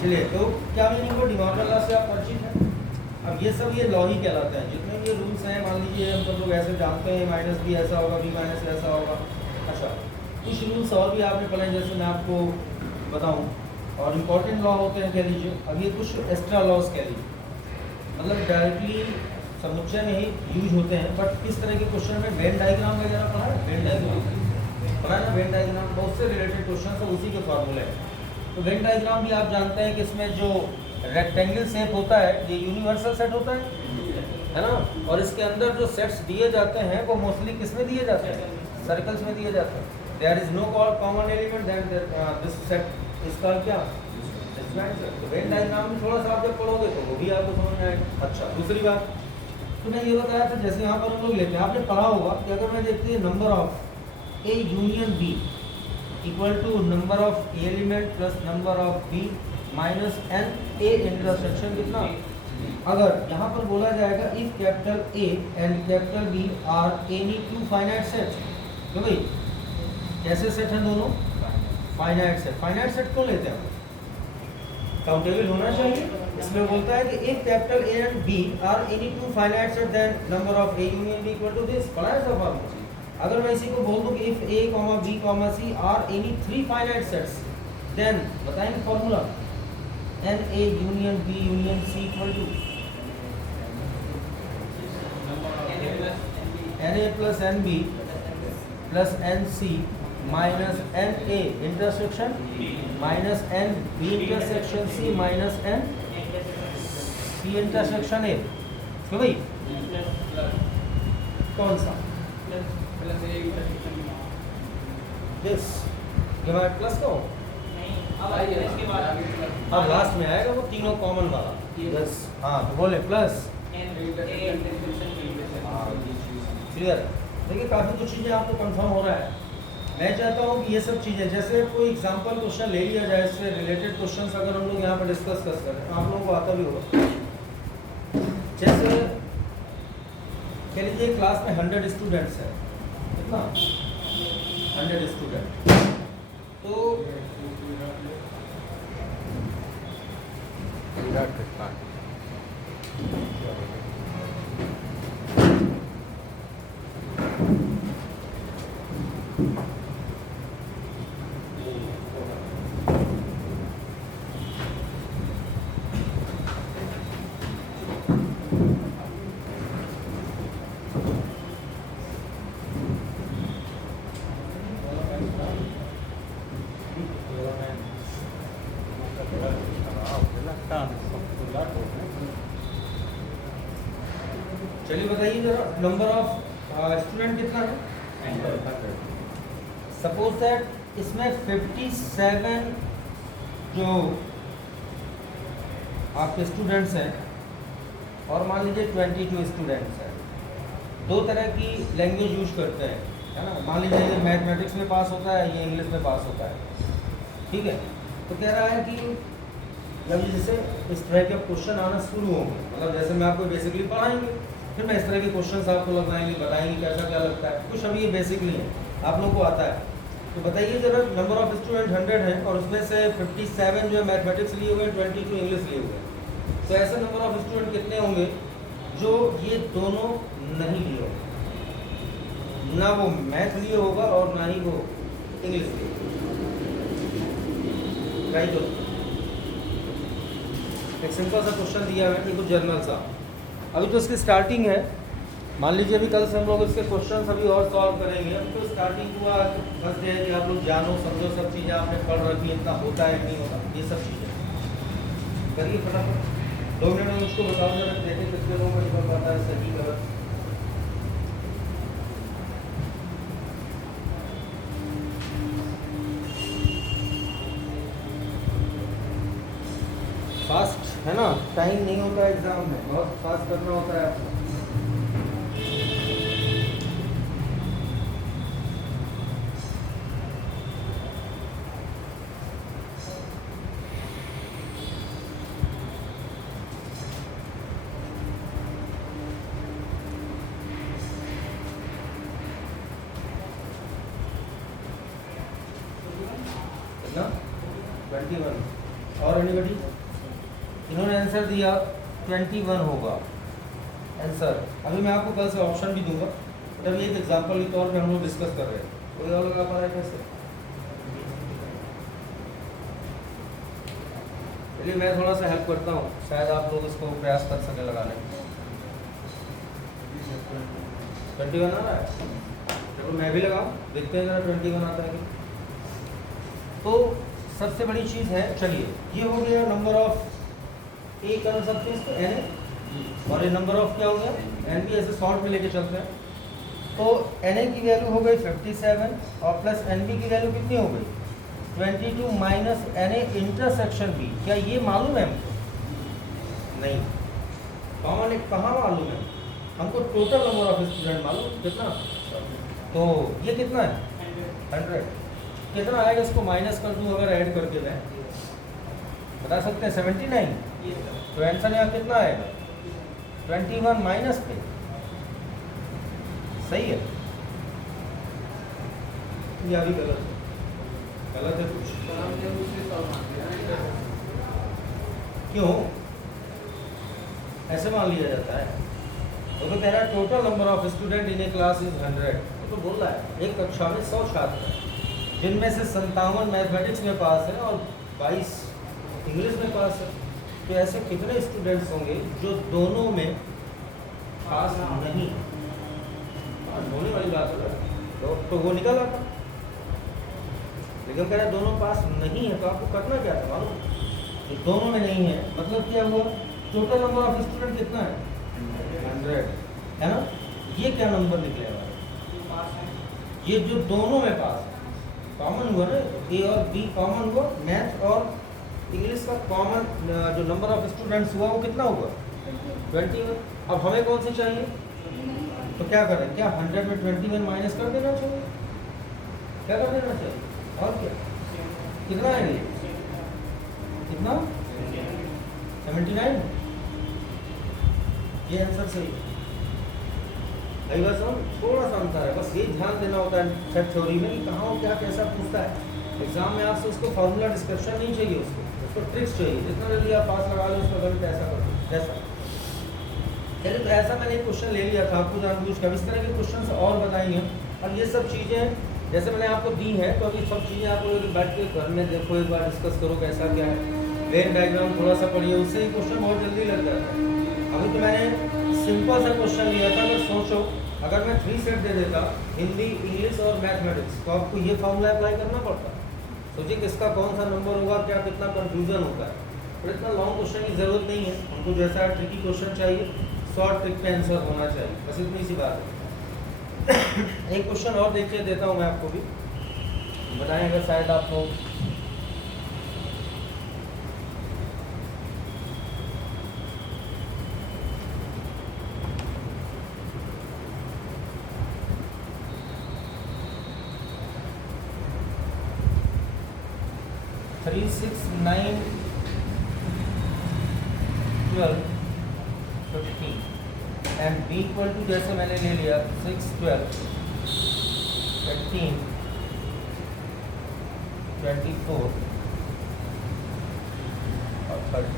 चलिए, तो क्या मीनिंग हो, डी मॉर्गन लॉ से आप परिचित हैं। अब ये सब ये लॉ ही कहलाते हैं, जितने भी ये रूल्स हैं। मान लीजिए हम सब लोग ऐसे जानते हैं माइनस बी ऐसा होगा, बी माइनस ऐसा होगा। अच्छा, कुछ रूल्स और भी आपने पढ़े, जैसे मैं आपको बताऊं, और इम्पोर्टेंट लॉ होते हैं कह लीजिए। अब ये कुछ एक्स्ट्रा लॉज कह लीजिए, मतलब डायरेक्टली समुच्चय में ही यूज होते हैं, बट किस तरह के क्वेश्चन में वेन डायग्राम वगैरह पढ़ा है, वेन डायग्राम पढ़ा है ना, वेन डायग्राम बहुत से रिलेटेड क्वेश्चन है, उसी के फॉर्मूले हैं। तो वेन डायग्राम भी आप जानते हैं कि इसमें जो रेक्टेंगल शेप होता है ये यूनिवर्सल सेट होता है ना, और इसके अंदर जो सेट्स दिए जाते हैं वो मोस्टली किस में दिए जाते हैं, सर्कल्स में दिए जाते हैं। There is no common element then this set is called क्या, तो वेन डायग्राम में थोड़ा सा आप जब पढ़ोगे तो वो भी आपको समझ में आएगा। अच्छा, दूसरी बात तो मैं ये बताया था, जैसे यहाँ पर हम लोग लेते हैं, आपने पढ़ा होगा कि अगर मैं देखते हैं number of A union B, equal to number of A element plus number of B minus N A intersection कितना। अगर यहाँ पर बोला जाएगा if capital A and capital B are any two finite set, तो भाई कैसे सेट हैं दोनों, फाइनाइट सेट। फाइनाइट सेट क्यों लेते हैं, काउंटेबल होना चाहिए, इसमें बोलता है कि if capital A and B are any two finite set then number of A union B equal to this. पढ़ा है सब आपको। अगर मैं इसी को बोल दूं कि if a, b, c are any three finite sets then बताएंगे formula n A union B union C equal to n A plus N B plus n C minus N A intersection minus n B intersection C minus n C intersection A. तो भाई कौन सा this divide plus को अब last में आएगा वो तीनों कॉमन वाला यस। हाँ तो बोले प्लस क्लियर। देखिए काफ़ी कुछ चीज़ें आपको कंफर्म हो रहा है। मैं चाहता हूँ कि ये सब चीज़ें जैसे कोई एग्जांपल क्वेश्चन ले लिया जाए, इससे रिलेटेड क्वेश्चंस अगर हम लोग यहाँ पर डिस्कस कर सकें आप लोगों को आता भी होगा। जैसे कह लीजिए क्लास में 100 स्टूडेंट्स हैं, कितना 100 स्टूडेंट, तो चलिए बताइए जरा नंबर ऑफ स्टूडेंट कितना है। सपोज दैट इसमें 57 जो आपके स्टूडेंट्स हैं और मान लीजिए 22 स्टूडेंट्स हैं। दो तरह की लैंग्वेज यूज करते हैं, है ना। मान लीजिए ये मैथमेटिक्स में पास होता है, ये इंग्लिश में पास होता है, ठीक है। तो कह रहा है कि जब जैसे इस तरह के क्वेश्चन आना शुरू होंगे, मतलब जैसे मैं आपको बेसिकली पढ़ाएंगे फिर मैं इस तरह के क्वेश्चंस आपको लगाएंगे, बताएंगे कैसा क्या लगता है। कुछ अभी ये बेसिकली है, आप लोगों को आता है। तो बताइए जरा नंबर ऑफ स्टूडेंट 100 हैं और उसमें से 57 जो है मैथमेटिक्स लिए हुए हैं, 22 इंग्लिश लिए हुए हैं। तो ऐसे नंबर ऑफ स्टूडेंट कितने होंगे जो ये दोनों नहीं लिए होंगे, ना वो मैथ लिए होगा और ना ही वो इंग्लिश लिए होगा। ट्राई करो। एक सिंपल सा क्वेश्चन दिया है, ये कुछ जर्नल सा, अभी तो इसकी स्टार्टिंग है। मान लीजिए अभी कल से हम लोग इसके क्वेश्चन अभी और सॉल्व करेंगे। अब तो स्टार्टिंग हुआ, बस ये है कि आप लोग जानो समझो सब चीज़ें आपने पढ़ रखी, इतना होता है नहीं होता, ये सब चीज़ें करिए फटाफट। 2 मिनट में उसको बताओ जरा, देखें कितने लोगों को निकल पाता है सही गलत। फास्ट है ना, टाइम नहीं होता है एग्जाम में, बहुत फास्ट करना होता है आपको। कितना 21 और एनीबडी? इन्होंने आंसर दिया 21 होगा आंसर। अभी मैं आपको कल से ऑप्शन भी दूंगा, तब ये एक एग्जांपल के तौर पे हम लोग डिस्कस कर रहे हैं। कोई और लगा पा रहा है कैसे? चलिए मैं थोड़ा सा हेल्प करता हूँ, शायद आप लोग इसको प्रयास कर सकें लगाने। 21 आ रहा है, चलो मैं भी लगाऊँ, देखते हैं जरा 21 आता है कि। तो सबसे बड़ी चीज़ है, चलिए ये हो गया नंबर ऑफ ए कर सकते हैं इसको एन, और ये नंबर ऑफ क्या हो गया एन बी, ऐसे शॉर्ट में लेके चलते हैं। तो एन ए की वैल्यू हो गई 57 और प्लस एन बी की वैल्यू कितनी हो गई 22 minus N A intersection B. क्या ये मालूम है हमको? नहीं। कॉमन एक कहाँ मालूम है हमको? टोटल नंबर ऑफ स्टूडेंट मालूम कितना, तो ये कितना है 100। कितना आएगा, इसको माइनस कर दूँ अगर ऐड करके मैं, बता सकते हैं 79। तो आंसर यहाँ कितना आएगा 21 माइनस पे, सही है या भी गलत है? गलत है कुछ, क्यों ऐसे मान लिया जाता है? वो तो कह रहा है total number of student in A class is 100। तो बोल रहा है एक कक्षा में 100 छात्र हैं, जिनमें से 57 मैथमेटिक्स में पास है और 22 इंग्लिश में पास है। तो ऐसे कितने स्टूडेंट्स होंगे जो दोनों में पास नहीं? होने वाली बात है तो वो निकल आता, लेकिन कह रहा दोनों पास नहीं है। तो आपको करना क्या था मालूम? ये दोनों में नहीं है मतलब क्या हुआ, टोटल नंबर ऑफ स्टूडेंट कितना है 100 है ना। ये क्या नंबर निकलेगा, ये जो दोनों में पास है, कॉमन हुआ ना, ए और बी कॉमन हुआ, मैथ और इंग्लिश का कॉमन जो नंबर ऑफ स्टूडेंट्स हुआ वो कितना हुआ 21। अब हमें कौन सी चाहिए, तो क्या करें, क्या 100 में 21 माइनस कर देना चाहिए, क्या कर देना चाहिए, और क्या कितना आएंगे, कितना 79। ये आंसर सही है। बस हम थोड़ा सा अंतर है, बस ये ध्यान देना होता है सेट थ्योरी में कि कहाँ क्या कैसा पूछता है। एग्जाम में आपसे उसको फार्मूला डिस्कशन नहीं चाहिए, उसको ट्रिक्स चाहिए। जितना जल्दी आप पास लगा लो उसका गलत ऐसा कर दो जैसा। चलिए तो ऐसा मैंने एक क्वेश्चन ले लिया था आपको जानबूझ कर, इस तरह के क्वेश्चन और बताएंगे। अब ये सब चीज़ें जैसे मैंने आपको दी हैं, तो अभी सब चीज़ें आप लोग बैठ के घर में देखो, एक बार डिस्कस करो कैसा क्या है, वेन डायग्राम थोड़ा सा पढ़िए, उससे ही क्वेश्चन बहुत जल्दी लग जाता है। अभी तो मैंने सिंपल सा क्वेश्चन लिया था, अगर सोचो अगर मैं 3 सेट दे देता हिंदी, इंग्लिश और मैथमेटिक्स, तो आपको ये फॉर्मूला अप्लाई करना पड़ता। सोचिए किसका कौन सा नंबर होगा, क्या कितना कंफ्यूजन होता है। पर इतना लॉन्ग क्वेश्चन की ज़रूरत नहीं है, उनको जैसा ट्रिकी क्वेश्चन चाहिए, शॉर्ट ट्रिक पे आंसर होना चाहिए, बस इतनी सी बात है। एक क्वेश्चन और देखिए देता हूँ मैं आपको भी, बताएंगे शायद आपको। Three 6 9 12 15 and B equal to जैसे मैंने ले लिया 6 12 15 24 और 30।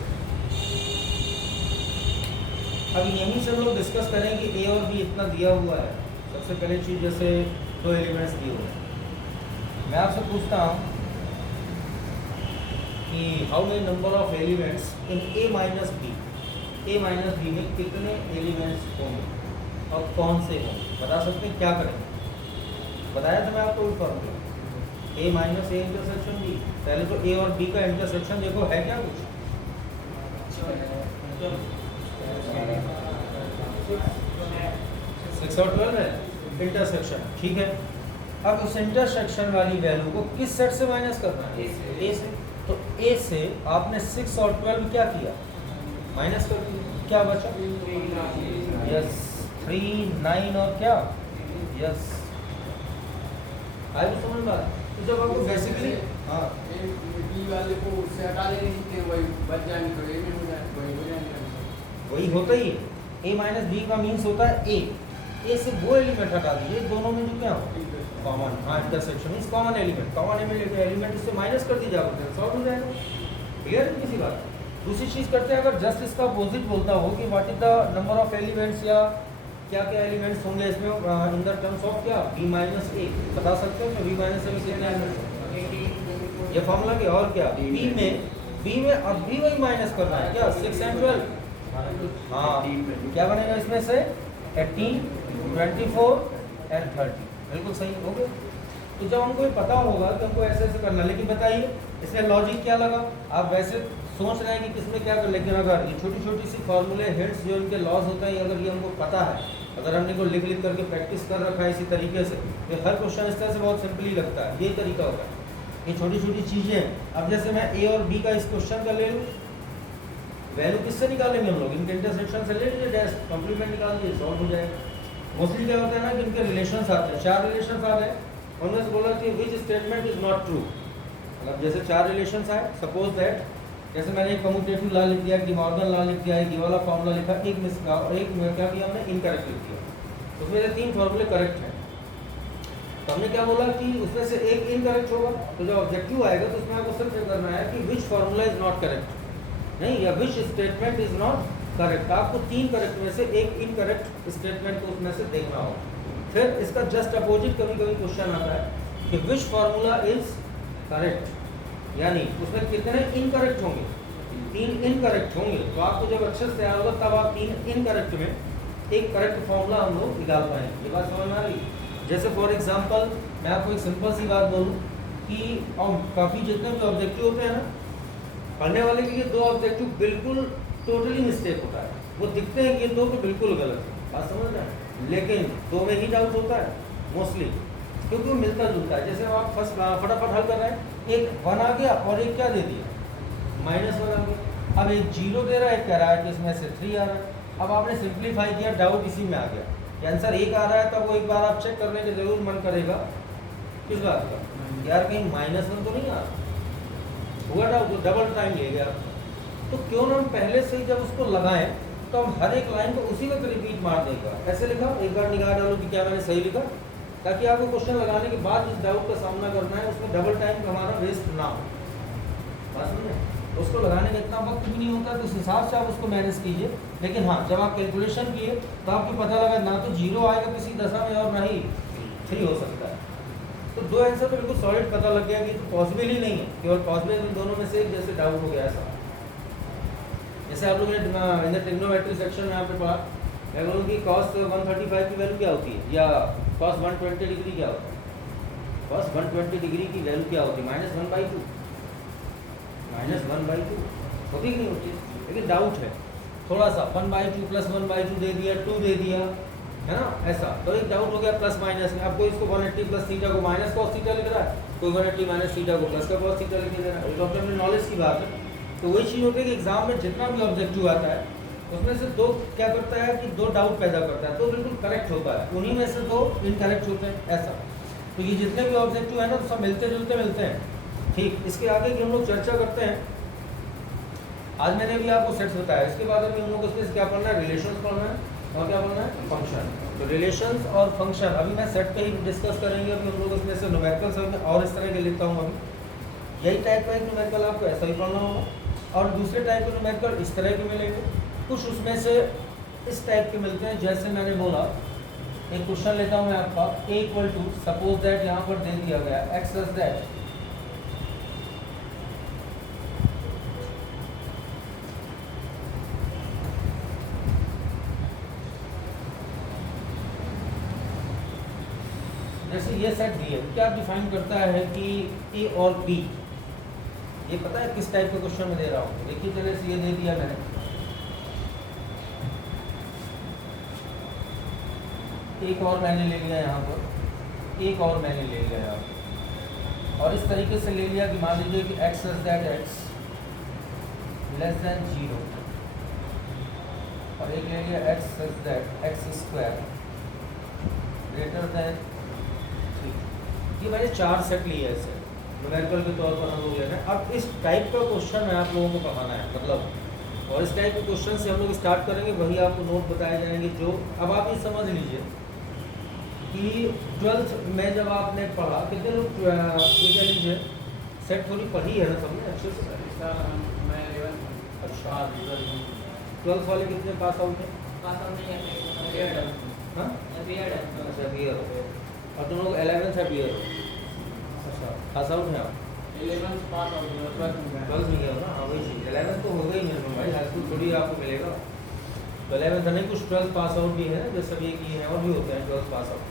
अब यहीं से हम लोग डिस्कस करें कि ए और बी इतना दिया हुआ है। सबसे पहले चीज़ जैसे 2 एलिमेंट्स दिए हुए हैं, मैं आपसे पूछता हूँ कि how many number of elements in A minus B, A minus B में कितने एलिमेंट्स होंगे और कौन से होंगे, बता सकते हैं? क्या करेंगे, बताया था मैं आपको भी formula, A minus A intersection B. पहले तो ए और बी का इंटरसेक्शन देखो है क्या कुछ, 6 और 12 है इंटरसेक्शन, ठीक है। अब उस इंटरसेक्शन वाली वैल्यू को किस सेट से माइनस करना है, ए से। तो ए से आपने 6 और 12 क्या किया, माइनस कर दिया, क्या बचा, यस 3 9 और क्या, यस आई भी समझ में आ। तो जब आपको बेसिकली हाँ बी वाले को उससे हटा देंगे जितने वही बच जाएंगे, तो ए में हो जाए वही हो जाएंगे, वही होता ही है। ए माइनस बी का मीन्स होता है ए से वो एलिमेंट हटा दीजिए दोनों में जो क्या हो कॉमन, हाँ intersection is common element, common element इससे माइनस कर दी जाएगा, सॉल्व हो जाएगा। क्लियर है किसी बात। दूसरी चीज़ करते हैं, अगर जस्ट इसका अपोजिट बोलता हो कि what is the number of elements या क्या क्या एलिमेंट्स होंगे इसमें इन द टर्म्स ऑफ क्या बी माइनस ए, बता सकते हो? तो बी माइनस ए में कितने एलिमेंट्स, ये फॉर्मूला के और क्या, बी में अब भी वही माइनस करना है क्या, 6 एंड 12, हाँ क्या बनेगा इसमें से 18 24 एंड 30, बिल्कुल सही हो गया। तो जब हमको ये पता होगा कि हमको ऐसे ऐसे करना, लेकिन बताइए इसमें लॉजिक क्या लगा, आप वैसे सोच रहे हैं कि किसमें क्या कर, लेकिन अगर ये छोटी छोटी सी फॉर्मूले हिंट्स जो इनके लॉज होते हैं, अगर ये हमको पता है, अगर हमने को लिख करके प्रैक्टिस कर रखा है इसी तरीके से, तो हर क्वेश्चन इस तरह से बहुत सिंपली लगता है, यही तरीका होगा। ये छोटी छोटी चीज़ें, अब जैसे मैं ए और बी का इस क्वेश्चन का ले लूँ, वैल्यू किससे निकालेंगे हम लोग, इनके इंटरसेक्शन से ले लीजिए, डैश कॉम्प्लीमेंट निकाल दीजिए, सॉल्व हो जाएगा। मोस्टली क्या होता है ना कि इनके रिलेशंस आते हैं, 4 रिलेशंस आ गए, उन्होंने से बोला कि which statement is not true. मतलब जैसे 4 रिलेशंस आए, सपोज दैट जैसे मैंने एक कम्यूटेटिव लॉ लिख दिया, डिमॉर्गन लॉ लिख दिया, एक ये वाला फॉर्मूला लिखा, एक मिस और एक क्या किया हमने, इनकरेक्ट लिख दिया। उसमें से 3 फॉर्मूले करेक्ट हैं। तो हमने क्या बोला कि उसमें से एक इनकरेक्ट होगा, तो जब ऑब्जेक्टिव आएगा तो उसमें आपको सिर्फ ये करना है कि which formula is not correct, नहीं, या which statement is not correct. आपको 3 करेक्ट में से एक इनकरेक्ट स्टेटमेंट को उसमें से देखना होगा। फिर इसका जस्ट अपोजिट कभी कभी क्वेश्चन आता है कि विच फार्मूला इज करेक्ट, यानी उसमें कितने इनकरेक्ट होंगे, 3 इनकरेक्ट होंगे। तो आपको जब अच्छे से तैयार होगा तब आप 3 इनकरेक्ट में एक करेक्ट फार्मूला हम लोग निकाल पाएंगे। ये बात समझ में आ रही? जैसे फॉर एग्जांपल मैं आपको एक सिंपल सी बात बोलूँ कि काफ़ी जितने भी ऑब्जेक्टिव होते हैं ना, पढ़ने वाले के लिए 2 ऑब्जेक्टिव बिल्कुल टोटली मिस्टेक होता है। वो दिखते हैं ये 2 तो बिल्कुल गलत है, बात समझ रहे हैं, लेकिन 2 में ही डाउट होता है मोस्टली, क्योंकि वो मिलता जुलता है। जैसे आप फटाफट हल कर रहे हैं, एक 1 आ गया और एक क्या दे दिया, -1 आ गया। अब एक 0 दे रहा है, कह रहा है कि इसमें से 3 आ रहा है। अब आपने सिंप्लीफाई किया, डाउट इसी में आ गया कि आंसर 1 आ रहा है, तब वो एक बार आप चेक करने के जरूर मन करेगा किस बात का, यार कहीं -1 तो नहीं आ रहा, हुआ डाउट, तो डबल टाइम ले गया। तो क्यों ना हम पहले से ही जब उसको लगाएं तो हम हर एक लाइन को उसी वक्त रिपीट मार देगा। ऐसे लिखा, एक बार निगाह डालो कि क्या मैंने सही लिखा, ताकि आपको क्वेश्चन लगाने के बाद जिस डाउट का सामना करना है उसमें डबल टाइम हमारा वेस्ट ना हो। बात समझे? उसको लगाने का इतना वक्त भी नहीं होता, तो उस हिसाब से आप उसको मैनेज कीजिए। लेकिन हाँ, जब आप कैलकुलेशन किए तो आपको पता लगा ना तो 0 आएगा किसी दशा में और ना ही 3 हो सकता है। तो 2 आंसर तो बिल्कुल सॉलिड पता लग गया कि तो पॉसिबल ही नहीं है, केवल पॉसिबल इन दोनों में से एक जैसे डाउट हो गया ऐसा। जैसे आप लोगों ने ट्रिग्नोमेट्री सेक्शन में यहाँ पे पढ़ा, मैं बोलूँ कि cos 135 की वैल्यू क्या होती है, या cos 120 डिग्री क्या होता है। cos 120 डिग्री की वैल्यू क्या होती है, -1/2, -1/2 होती कि नहीं होती, लेकिन डाउट है थोड़ा सा। 1/2 + 1/2 दे दिया, 2 दे दिया, है ना, ऐसा। तो एक डाउट हो गया प्लस माइनस में। अब कोई इसको 180 + थीटा को -cos थीटा लिख रहा है, कोई 180 - थीटा को + का cos थीटा लिख दे रहा है। तो अपने नॉलेज की बात है। तो वही चीज़ होती है कि एग्जाम में जितना भी ऑब्जेक्टिव आता है उसमें से 2 क्या करता है कि 2 डाउट पैदा करता है, 2 बिल्कुल करेक्ट होता है, उन्हीं में से 2 इनकरेक्ट होते हैं, ऐसा। तो ये जितने भी ऑब्जेक्टिव है ना, तो सब मिलते जुलते मिलते हैं। ठीक, इसके आगे की हम लोग चर्चा करते हैं। आज मैंने भी आपको सेट्स बताया, इसके बाद अभी हम लोग इसमें क्या पढ़ना है, रिलेशंस पढ़ना है और क्या पढ़ना है, फंक्शन। तो रिलेशंस और फंक्शन अभी मैं सेट पे ही डिस्कस करेंगे। अभी हम लोग इसमें से न्यूमेरिकल और इस तरह के लिखता हूँ। अभी यही टाइप का एक न्यूमेरिकल आपको ऐसा ही पढ़ना होगा, और दूसरे टाइप के न्यूमेरिकल इस तरह के मिलेंगे। कुछ उसमें से इस टाइप के मिलते हैं, जैसे मैंने बोला, एक क्वेश्चन लेता हूँ मैं आपका, a = सपोज दैट यहाँ पर दे दिया गया x सच दैट जैसे ये सेट दिए, क्या डिफाइन करता है कि a और b, ये पता है किस टाइप का क्वेश्चन में दे रहा हूँ। देखिए तरह से ये दे दिया मैंने, एक और मैंने ले लिया यहाँ पर, एक और मैंने ले लिया यहाँ पर, और इस तरीके से ले लिया कि मान लीजिए कि x सच दैट x <0, और एक ले लिया x सच दैट x² > 3। ये मैंने 4 सेट लिए ऐसे न्यूमेरिकल के तौर पर हम लोग ले रहे हैं। अब इस टाइप का क्वेश्चन है आप लोगों को पढ़ाना है, मतलब, और इस टाइप के क्वेश्चन से हम लोग स्टार्ट करेंगे, वही आपको नोट बताए जाएंगे। जो अब आप ये समझ लीजिए कि 12th में जब आपने पढ़ा, कितने लोग ये कह लीजिए सेट थोड़ी पढ़ी है ना सबने अच्छे से? मैं 11 अच्छा, 12th वाले कितने पास आउट हैं? पास आउट नहीं है, हाँ, अच्छा, बियर। और तुम लोग 11th है बियर, अच्छा, पास आउट हैं आप? 11 पास आउट, 12th में गया हो ना, हाँ वही चीज़। 11th तो हो गई मिनिमम भाई, हाई स्कूल थोड़ी आपको मिलेगा। तो 11th नहीं, कुछ 12th पास आउट भी है, जो सब ये किए हैं, और भी होते हैं 12th पास आउट।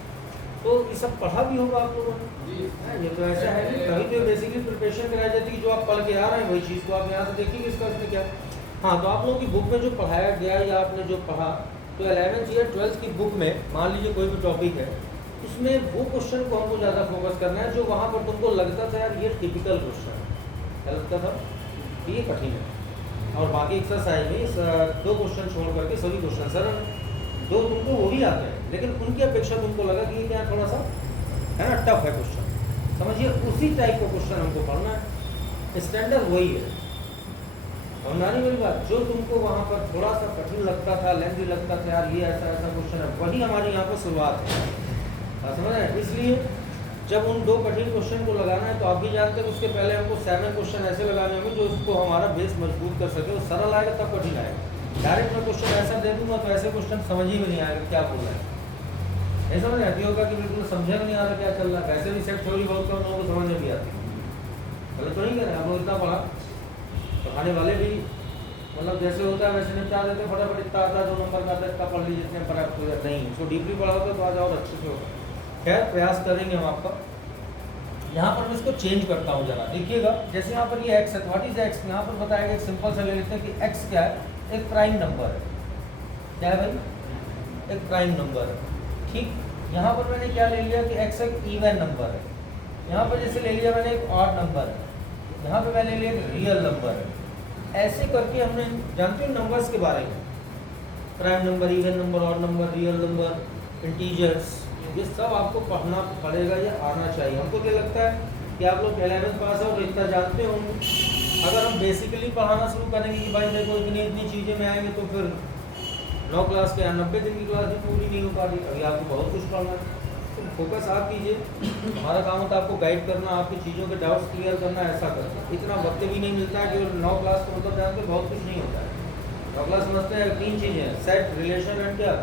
तो ये सब पढ़ा भी होगा आप लोगों ने जी। ये तो ऐसा है कि कहीं तो बेसिकली प्रिपरेशन कराई जाती है कि जो आप पढ़ के आ रहे हैं वही चीज़ को आप यहाँ से देखिए इसका इसमें क्या। हाँ, तो आप लोगों की बुक में जो पढ़ाया गया या आपने जो पढ़ा, तो 11th या 12th की बुक में मान लीजिए कोई भी टॉपिक है, उसमें वो क्वेश्चन को हमको ज़्यादा फोकस करना है जो वहाँ पर तुमको लगता था यार ये टिपिकल क्वेश्चन है, क्या लगता था ये कठिन है, और बाकी एक्सरसाइज में 2 क्वेश्चन छोड़ करके सभी क्वेश्चन सरल, 2 तुमको वो भी आते हैं, लेकिन उनकी अपेक्षा तुमको लगा कि ये क्या थोड़ा सा है ना, टफ है क्वेश्चन, समझिए उसी टाइप का क्वेश्चन हमको पढ़ना है, स्टैंडर्ड वही है। समझा नहीं मेरी बात? जो तुमको वहाँ पर थोड़ा सा कठिन लगता था, लेंथी लगता था, यार ये ऐसा ऐसा क्वेश्चन है, वही हमारी यहाँ पर शुरुआत है, समझ रहे हैं? इसलिए जब उन 2 कठिन क्वेश्चन को लगाना है तो आप भी जानते हैं उसके पहले हमको 7 क्वेश्चन ऐसे लगाने होंगे जो उसको हमारा बेस मजबूत कर सके। वो सरल आएगा तब कठिन आएगा। डायरेक्ट मैं क्वेश्चन ऐसा दे दूँगा तो ऐसे क्वेश्चन समझ ही में नहीं आएगा क्या बोल रहा है, नहीं समझ आती होगा कि बिल्कुल समझे में नहीं आ रहा क्या चल रहा है। वैसे भी सेट थ्योरी बहुत कम लोगों को समझ में भी आती है, गलत तो नहीं कह रहे आप लोग, इतना पढ़ा पढ़ाने वाले भी मतलब जैसे होता है वैसे निपटा देते हैं, फटाफट इतना आता है 2 नंबर का आता है, इतना पढ़ लीजिए, इतने पर्याप्त हो जाता नहीं, उसको डीपली पढ़ा होता तो आज और अच्छे से होगा। खैर प्रयास करेंगे हम आपका। यहाँ पर मैं इसको चेंज करता हूँ जरा, देखिएगा जैसे यहाँ पर ये एक्स है, व्हाट इज एक्स, यहाँ पर बताया गया सिंपल से ले लेते हैं कि एक्स क्या है, एक प्राइम नंबर है। क्या है भाई? एक प्राइम नंबर है, ठीक। यहाँ पर मैंने क्या ले लिया कि एक्स एक इवन नंबर है। यहाँ पर जैसे ले लिया मैंने एक ऑड नंबर है, यहाँ पर मैंने लिया एक रियल नंबर है। ऐसे करके हमने जानते हैं नंबर्स के बारे में, prime number, even number, odd number, real number, integers, ये सब आपको पढ़ना पड़ेगा, ये आना चाहिए। हमको क्या लगता है कि आप लोग 11th पास हो तो इतना जानते होंगे। अगर हम बेसिकली पढ़ाना शुरू करेंगे कि भाई देखो इतनी चीज़ें में आएंगे तो फिर 9 क्लास के 90 दिन की क्लास भी पूरी नहीं हो पा रही। अभी आपको बहुत कुछ पढ़ना है, तो फोकस आप कीजिए। हमारा काम होता है आपको गाइड करना, आपकी चीज़ों के डाउट्स क्लियर करना, ऐसा करना। इतना वक्त भी नहीं मिलता है कि 9 क्लास का मतलब जानते बहुत कुछ नहीं होता है। 9 क्लास समझते हैं 3 चीज़ें, सेट, रिलेशन एंड क्या।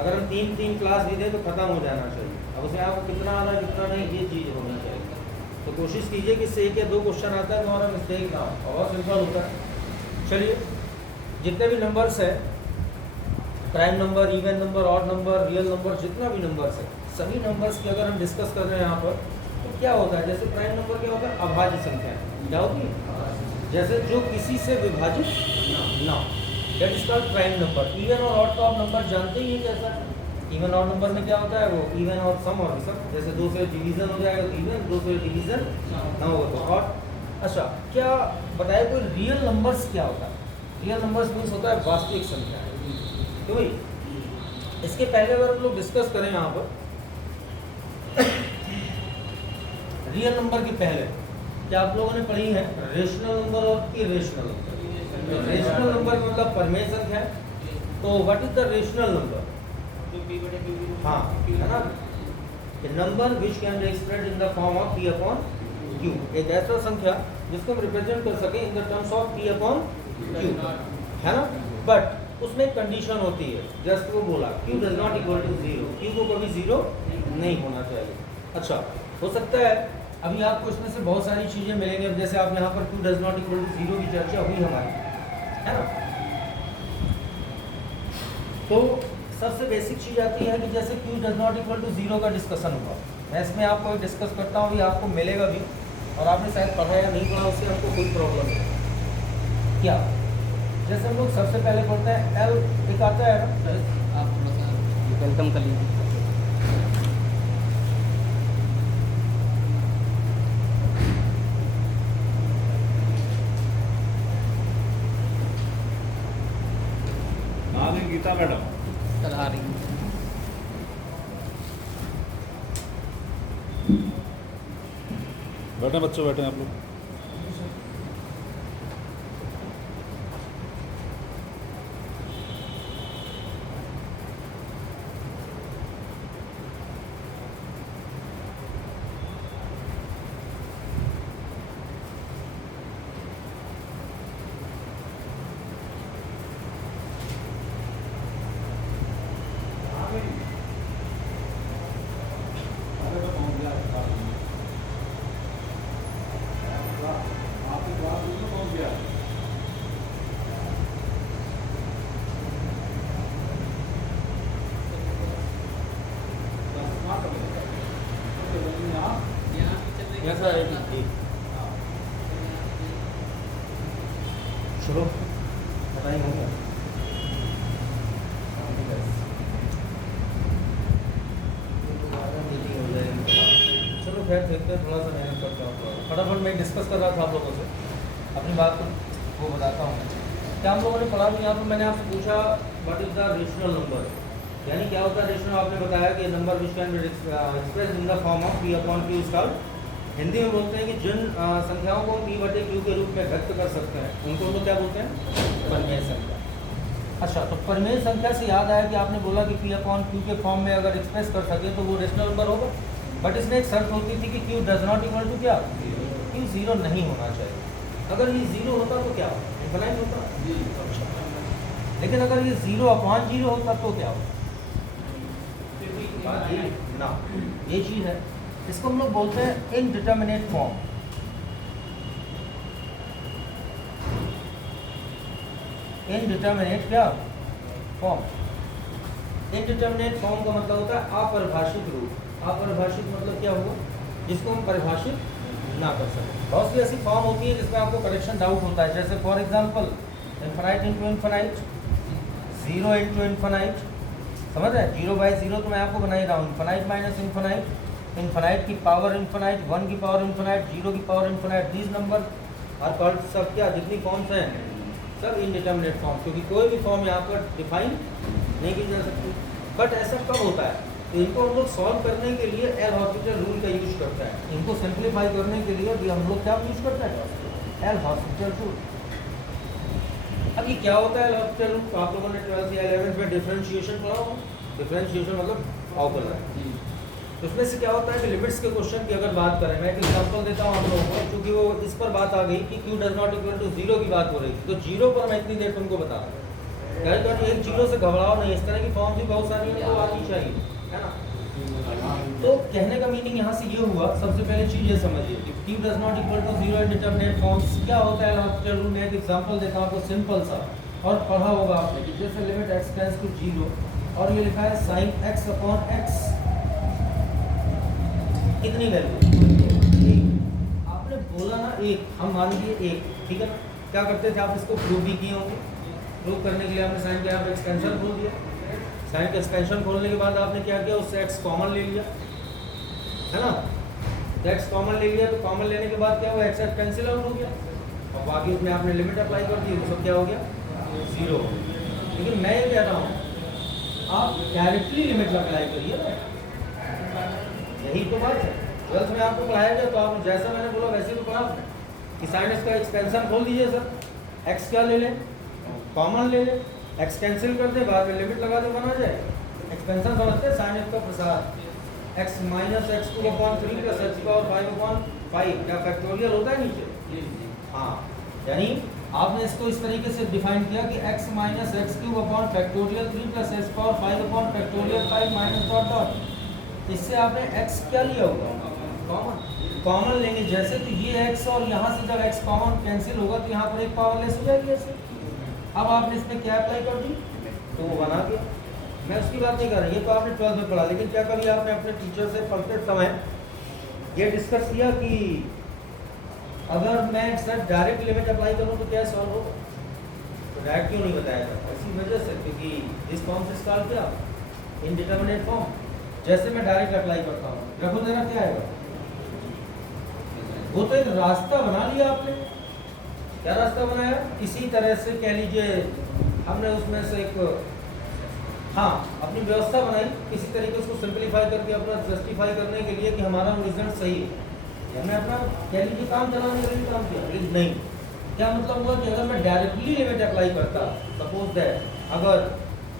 अगर हम 3 क्लास भी दें तो ख़त्म हो जाना चाहिए। अब उसमें आपको कितना आना कितना नहीं ये चीज़ होनी चाहिए। तो कोशिश कीजिए कि इससे 1 या 2 क्वेश्चन आता है तो हमारा मिस्टेक ना हो, बहुत सिंपल होता है। चलिए, जितने भी नंबर्स हैं, prime number, even number, odd number, real number, जितना भी नंबर्स है, सभी नंबर्स की अगर हम डिस्कस कर रहे हैं यहाँ पर तो क्या होता है, जैसे प्राइम नंबर क्या होता है, अभाज्य संख्या क्या होती है, जैसे जो किसी से विभाजित ना, that is called prime number. Even और ऑड का आप नंबर जानते ही हैं कैसा है। इवन ऑड नंबर में क्या होता है, वो इवन और सम और विषम, जैसे 2 से डिवीजन हो जाएगा तो इवन, 2 से डिवीजन ना होगा तो ऑड। अच्छा, क्या बताए कोई रियल नंबर्स क्या होता है? रियल नंबर्स मीन्स होता है वास्तविक संख्या। तो भाई इसके पहले अगर हम लोग डिस्कस करें यहाँ पर रियल नंबर के पहले, क्या आप लोगों ने पढ़ी है रेशनल नंबर और इरेशनल नंबर? रेशनल नंबर का मतलब परिमेय संख्या है, तो what is the rational number? हाँ, है ना, number which can be expressed in the form of p upon q, एक ऐसा संख्या जिसको हम रिप्रेजेंट कर सके in the terms of p upon q, है ना। बट उसमें एक कंडीशन होती है, जस्ट वो बोला q does not equal to 0, q को कभी 0 नहीं होना चाहिए। अच्छा, हो सकता है अभी आपको इसमें से बहुत सारी चीज़ें मिलेंगी। अब जैसे आप यहाँ पर q does not equal to 0 की चर्चा हुई हमारी, है ना। तो सबसे बेसिक चीज़ आती है कि जैसे q does not equal to 0 का डिस्कशन हुआ, मैं इसमें आपको डिस्कस करता हूँ, ये आपको मिलेगा भी और आपने शायद पढ़ा या नहीं पढ़ा उससे हमको कोई प्रॉब्लम नहीं। क्या जैसे हम लोग सबसे पहले पढ़ते हैं L, एक आता है ना, आप वेलकम कर लीजिए। गीता मैडम आ रही है। बैठे बच्चों, बैठे आप लोग। कैसा है ठीक? चलो बताइए होगा। चलो खैर देखते हैं, थोड़ा सा मेहनत करता हूँ। फटाफट मैं डिस्कस कर रहा था आप लोगों से, अपनी बात को वो बताता हूँ। क्या हम लोगों ने पढ़ा भी यहाँ पर मैंने आपसे पूछा what is the rational number, यानी क्या होता है रेशनल, आपने बताया कि number which can be express in the form of P upon Q is called, Hindi में बोलते हैं कि जिन संख्याओं को पी बटे क्यू के रूप में व्यक्त कर सकते हैं उनको हम लोग क्या बोलते हैं, परिमेय संख्या। अच्छा, तो परिमेय संख्या से याद आया कि आपने बोला कि पी अपॉन क्यू के फॉर्म में अगर एक्सप्रेस कर सके तो वो रेशनल नंबर होगा, बट इसमें एक शर्त होती थी कि Q does not equal to क्या, क्यू जीरो नहीं होना चाहिए। अगर ये जीरो होता तो क्या होता, इनफाइनाइट होता। लेकिन अगर ये जीरो अपॉन जीरो होता तो क्या होता, ना, ये चीज़ है। इसको हम लोग बोलते हैं इनडिटर्मिनेट फॉर्म। इनडिटर्मिनेट क्या फॉर्म, इनडिटर्मिनेट फॉर्म का मतलब होता है अपरिभाषित रूप। अपरिभाषित मतलब क्या हुआ, जिसको हम परिभाषित ना कर सकें। बहुत सी ऐसी फॉर्म होती है जिसमें आपको करेक्शन डाउट होता है, जैसे for example infinite into infinite, zero into infinite, समझ रहे हैं, 0/0 तो मैं आपको बना ही रहा हूँ, इनफाइनाइट माइनस इनफाइनाइट, इनफाइनाइट की पावर इनफाइनाइट, 1 की पावर इनफाइनाइट, 0 की power infinite, these number are called, सब क्या, जितनी फॉर्म्स हैं सब इनडिटर्मिनेट फॉर्म, क्योंकि कोई भी फॉर्म यहाँ पर डिफाइन नहीं की जा सकती। बट ऐसा कब होता है, तो इनको हम लोग सॉल्व करने के लिए एल हॉस्पिटल रूल का यूज करते हैं। इनको सिंप्लीफाई करने के लिए भी हम लोग क्या यूज करते हैं, एल हॉस्पिटल रूल। अब ये क्या होता है एल हॉस्पिटल रूल, तो आप लोगों ने 12th या 11th में डिफरेंशिएशन पढ़ा हो। डिफरेंशिएशन मतलब ऑपरेटर, तो उसमें से क्या होता है कि लिमिट्स के क्वेश्चन की अगर बात करें, मैं एक एग्जांपल देता हूँ आप लोगों को, क्योंकि वो इस पर बात आ गई कि Q does not equal to zero की बात हो रही थी, तो जीरो पर मैं इतनी देर तुमको बता रहा हूँ, कहीं एक जीरो से घबराओ नहीं, इस तरह की फॉर्म भी बहुत सारी हैं, तो आनी चाहिए, है ना। तो कहने का मीनिंग यहाँ से ये हुआ, सबसे पहले चीज़ ये समझिए कि Q does not equal to zero indeterminate forms क्या होता है एल हॉस्पिटल रूल में। एक एग्जांपल देता हूँ आपको सिंपल सा, और पढ़ा होगा आपने कि जैसे limit X tends to zero, और ये लिखा है साइन एक्स अपॉन एक्स, कितनी वैल्यू, आपने बोला ना एक, हम मान लिए एक, ठीक है ना। क्या करते थे आप, इसको प्रूव भी किए होंगे, प्रूव करने के लिए आपने साइन के यहाँ पे एक्सटेंशन खोल दिया, साइन का एक्सटेंशन खोलने के बाद आपने क्या किया, उससे एक्स कॉमन ले लिया, है ना। तो एक्स कॉमन ले लिया, तो कॉमन लेने के बाद क्या हुआ, एक्स कैंसिल आउट हो गया, और बाकी उसमें आपने लिमिट अप्लाई कर दी, तो सब क्या हो गया, जीरो। लेकिन मैं ये कह रहा हूँ आप डायरेक्टली लिमिट अप्लाई करिए ना, यही तो बात है। 12th में आपको पढ़ाया गया, तो आप जैसा मैंने बोला वैसे तो पढ़ा कि साइन एक्स का एक्सटेंशन खोल दीजिए सर, एक्स क्या ले लें, कॉमन ले लें, एक्स कैंसिल कर दें, बाद में लिमिट लगा दें, बना जाए एक्सपेंशन। समझते हैं साइन एक्स का प्रसार, x minus x two upon 3 plus x power 5 upon 5, क्या फैक्टोरियल होता है नीचे, हाँ। यानी आपने इसको इस तरीके से डिफाइन किया कि x minus x cube upon factorial 3 plus x power 5 upon factorial 5 minus dot dot, इससे आपने x क्या लिया होगा, कॉमन, कॉमन लेंगे जैसे, तो ये x और यहाँ से जब x कॉमन कैंसिल होगा तो यहाँ पर एक पावर लेस हो जाएगी ऐसे। अब आपने इसमें क्या अप्लाई कर दी, तो वो बना दिया। मैं उसकी बात नहीं कर रहा, ये तो आपने 12th में पढ़ा, लेकिन क्या कभी आपने अपने टीचर से पढ़ते समय ये डिस्कस किया कि अगर मैं सर डायरेक्ट लिमिट अप्लाई करूँ तो क्या सॉल्व होगा, तो डायरेक्ट क्यों नहीं बताया जाता, इसी वजह से, क्योंकि इस फॉर्म से सॉल्व किया इनडिटरमिनेट फॉर्म, जैसे मैं डायरेक्ट अप्लाई करता हूँ, रखो देना क्या आएगा, वो तो एक रास्ता बना लिया आपने। क्या रास्ता बनाया, इसी तरह से कह लीजिए हमने उसमें से एक, हाँ, अपनी व्यवस्था बनाई, किसी तरीके उसको सिंप्लीफाई करके अपना जस्टिफाई करने के लिए कि हमारा रिजल्ट सही है, हमने अपना कह लीजिए काम चलाने के लिए काम किया। लेकिन नहीं, क्या मतलब हुआ कि अगर मैं डायरेक्टली लिमिट अप्लाई करता, सपोज दैट अगर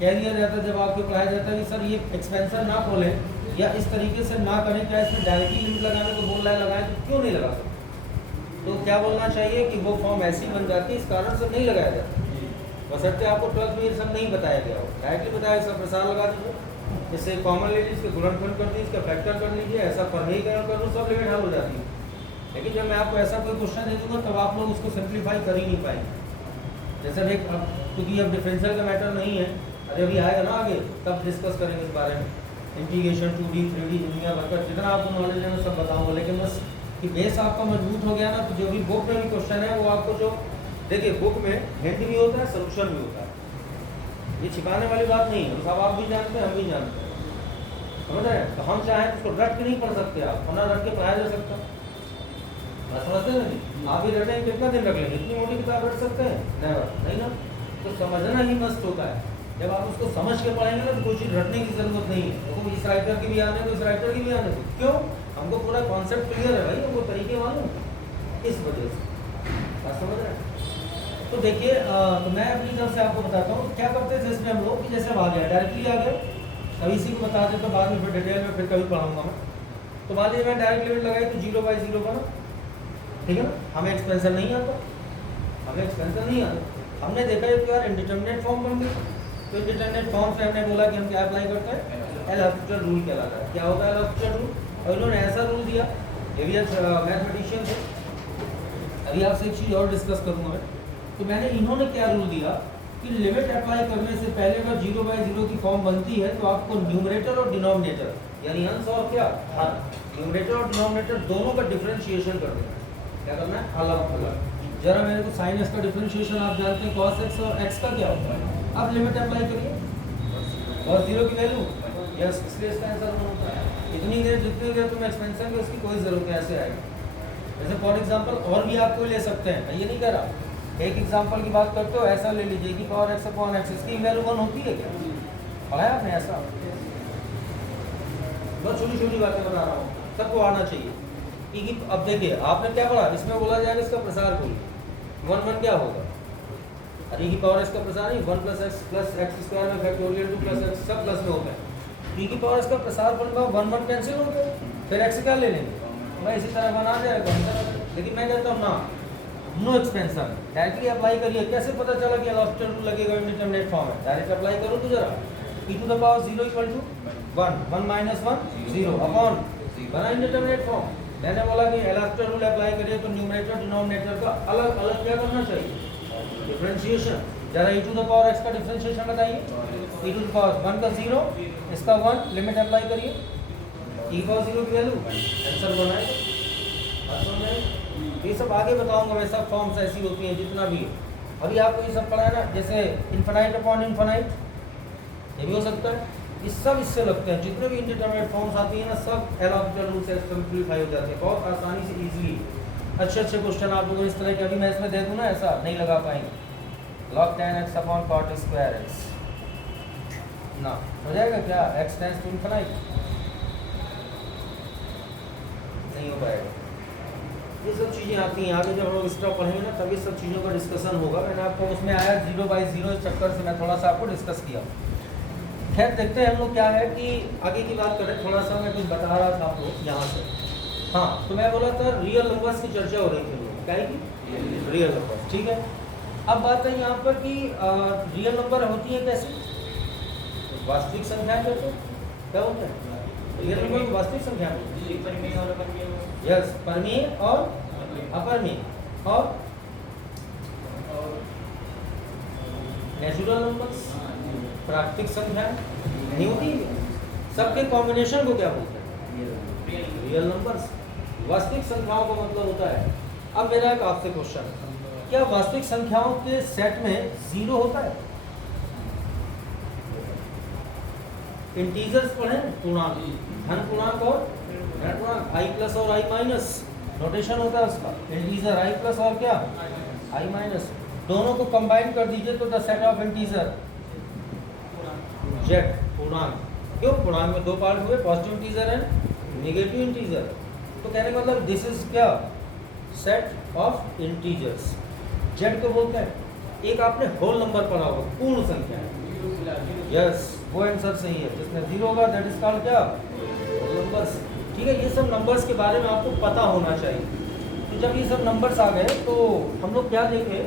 कह दिया जाता, जब आपको पढ़ाया जाता है कि सर ये एक्सपेंशन ना खोलें या इस तरीके से ना करें, क्या इसमें डायरेक्टली लिमिट लगाने को बोल रहा है, लगाए तो क्यों नहीं लगा सकते, तो क्या बोलना चाहिए कि वो फॉर्म ऐसी बन जाती है, इस कारण से नहीं लगाया जाता। बशर्ते आपको 12th में ये सब नहीं बताया गया हो, डायरेक्टली बताया इसका प्रसार लगा दीजिए, इससे कॉमन ले लीजिए, इसके गुणनफल कर दीजिए, इसका फैक्टर कर लीजिए, ऐसा परिमेयीकरण कर लो, सब लिमिट हल हो जाती है। लेकिन जब मैं आपको ऐसा कोई क्वेश्चन दे दूंगा तब आप लोग उसको सिंप्लीफाई कर ही नहीं पाएंगे। जैसे एक, अब क्योंकि अब डिफरेंशियल का मैटर नहीं है, अरे अभी आएगा ना आगे, तब डिस्कस करेंगे इस बारे में, इंटीग्रेशन 2D 3D दुनिया भर का जितना आपको नॉलेज है मैं सब बताऊँगा। लेकिन बस कि बेस आपका मजबूत हो गया ना, तो जो भी बुक में भी क्वेश्चन है वो आपको, जो देखिए बुक में हिंट भी होता है, सोल्यूशन भी होता है, ये छिपाने वाली बात नहीं है, सब आप भी जानते हैं, हम भी जानते हैं, समझ रहे हैं। तो हम चाहें तो उसको रट के नहीं पढ़ सकते, आप वरना रट के पढ़ाया जा सकता, समझते हैं ना। आप ही रटें, कितना दिन रख लेंगे, इतनी मोटी किताब रट सकते हैं, नहीं ना, तो समझना ही मस्त होता है। जब आप उसको समझ के पढ़ेंगे ना तो कोई चीज़ रटने की जरूरत नहीं है। देखो इस राइटर की भी आने दो, इस राइटर की भी आने दो। क्यों? हमको पूरा कॉन्सेप्ट क्लियर है भाई, हमको तरीके मालूम, इस वजह से। बात समझ रहे हैं? तो देखिए तो मैं अपनी तरफ से आपको बताता हूँ क्या करते थे इसमें हम लोग कि जैसे अब आ गया डायरेक्टली आ गया, कभी इसी को बता दें तो बाद में फिर डिटेल में फिर कभी पढ़ाऊंगा मैं। तो मान लीजिए मैं डायरेक्ट लिमिट लगाई तो 0/0 बना, ठीक है ना। हमें एक्सपेंशन नहीं आता, हमें एक्सपेंशन नहीं आता। हमने देखा है कि यार इंडिटरमिनेट फॉर्म बन गई, तो इंडिटरमिनेट फॉर्म से हमने बोला कि हम क्या अप्लाई करते हैं, एल हॉस्पिटल रूल कहलाता है। क्या होता है एल हॉस्पिटल रूल? और इन्होंने ऐसा रूल दिया, ये भी मैथमेटिशियन थे। अभी आपसे एक चीज़ और डिस्कस करूँगा मैं। तो मैंने इन्होंने क्या रूल दिया कि लिमिट अप्लाई करने से पहले अगर 0/0 की फॉर्म बनती है तो आपको न्यूमरेटर और डिनोमिनेटर यानी अंश और क्या हर, न्यूमरेटर और डिनोमिनेटर दोनों का डिफरेंशिएशन कर देना है। क्या करना है? अलग अलग। जरा मेरे को साइन एक्स का डिफरेंशिएशन आप जानते हैं, कॉस एक्स और एक्स का क्या होता है। अब लिमिट अप्लाई करिए, cos 0 की वैल्यू यस, इसलिए इसका आंसर 1 होता है। इतनी देर जितनी देर तुम एक्सपेंशन की उसकी कोई ज़रूरत नहीं, ऐसे आएगा। जैसे फॉर एग्जांपल और भी आप कोई ले सकते हैं, मैं ये नहीं कह रहा। एक एग्जांपल की बात करते हो, ऐसा ले लीजिए कि पावर एक्स अपॉन एक्स, इसकी वैल्यू 1 होती है क्या? पढ़ाया आपने ऐसा? बहुत छोटी छोटी बातें बता रहा हूँ, सबको आना चाहिए कि अब देखिए आपने क्या पढ़ा, इसमें बोला जाएगा इसका प्रसार कोई 1 क्या होगा, अरे की पावर एक्स का प्रसार नहीं, 1 + x स्क्वायर में फैक्टोरियल 2 + x सब प्लस में होता है। e की पावर इसका प्रसार बनता है, 1 कैंसिल हो गया, फिर x क्या ले लेंगे भाई, इसी तरह बना जाएगा। लेकिन मैं कहता हूँ ना, नो एक्सपेंशन, डायरेक्टली अप्लाई करिए। कैसे पता चला कि एल हॉस्पिटल रूल लगेगा, इंडिटरमिनेट फॉर्म है, डायरेक्ट अप्लाई करो तो जरा e to the power 0 = 1, 1 - 1 0 upon बना इंडिटरमिनेट फॉर्म। मैंने बोला कि एल हॉस्पिटल रूल अप्लाई करिए तो न्यूमरेटर डिनोमिनेटर का अलग अलग क्या करना चाहिए, डिफरेंशिएशन। जरा e to the power x का डिफरेंशिएशन बताइए, e टू द पावर 1 का 0, इसका 1, लिमिट अप्लाई करिए, e पावर 0 की वैल्यू आंसर बनाएगा। ये सब आगे बताऊंगा मैं, सब फॉर्म्स ऐसी होती हैं जितना भी है। अभी आपको ये सब पढ़ा है ना, जैसे इन्फिनाइट अपॉन इन्फिनाइट, ये भी हो सकता है। ये सब इससे लगते हैं, जितने भी इंडिटरमिनेट फॉर्म्स आती हैं ना, सब एल हॉस्पिटल रूल से सिंप्लीफाई हो जाते हैं बहुत आसानी से, इजीली। अच्छे अच्छे क्वेश्चन आप लोगों इस तरह के, अभी मैं इसमें दे दूँ ना, ऐसा नहीं लगा पाएंगे। log tan x upon cot square x ना हो जाएगा क्या, x टेंड्स टू इन्फिनाइट, नहीं हो पाएगा। ये सब चीज़ें आती हैं, आगे जब हम लोग एक्स्ट्रा पढ़ेंगे ना तभी सब चीज़ों का डिस्कशन होगा। मैंने आपको उसमें आया 0/0 चक्कर से मैं थोड़ा सा आपको डिस्कस किया। खैर देखते हैं हम लोग क्या है कि आगे की बात करें। थोड़ा सा मैं कुछ बता रहा था आप लोग यहाँ से, हाँ तो मैं बोला था रियल नंबर्स की चर्चा हो रही थी, क्या है कि रियल नंबर्स, ठीक है। अब बात है यहाँ पर कि रियल नंबर होती है कैसे, वास्तविक संख्या कहते हैं, क्या होता है रियल नंबर, वास्तविक संख्या में यस, परिमेय और अपरिमेय और नेचुरल नंबर्स, प्राकृतिक संख्या नहीं होती है, सबके कॉम्बिनेशन को क्या बोलते हैं, रियल नंबर्स। वास्तविक संख्याओं का मतलब होता है, अब मेरा एक आपसे क्वेश्चन, क्या वास्तविक संख्याओं के सेट में 0 होता है? इंटीजर्स पढ़े, पूर्णांक, धन पूर्णांक और ऋण पूर्णांक, i प्लस और i माइनस नोटेशन होता है उसका, इंटीजर i प्लस और क्या i माइनस, दोनों को कंबाइन कर दीजिए तो the set of integer z पूर्णांक। क्यों पूर्णांक में 2 पार्ट हुए, positive integer and negative integer. तो कहने का मतलब दिस इज क्या, सेट ऑफ इंटीजर्स, z को बोलते हैं। एक आपने होल नंबर पढ़ा होगा, पूर्ण संख्या, यस वो आंसर सही है, जिसमें 0 होगा दैट इज कॉल्ड क्या, होल नंबर्स। ठीक है, ये सब नंबर्स के बारे में आपको पता होना चाहिए। तो जब ये सब नंबर्स आ गए तो हम लोग क्या देखे,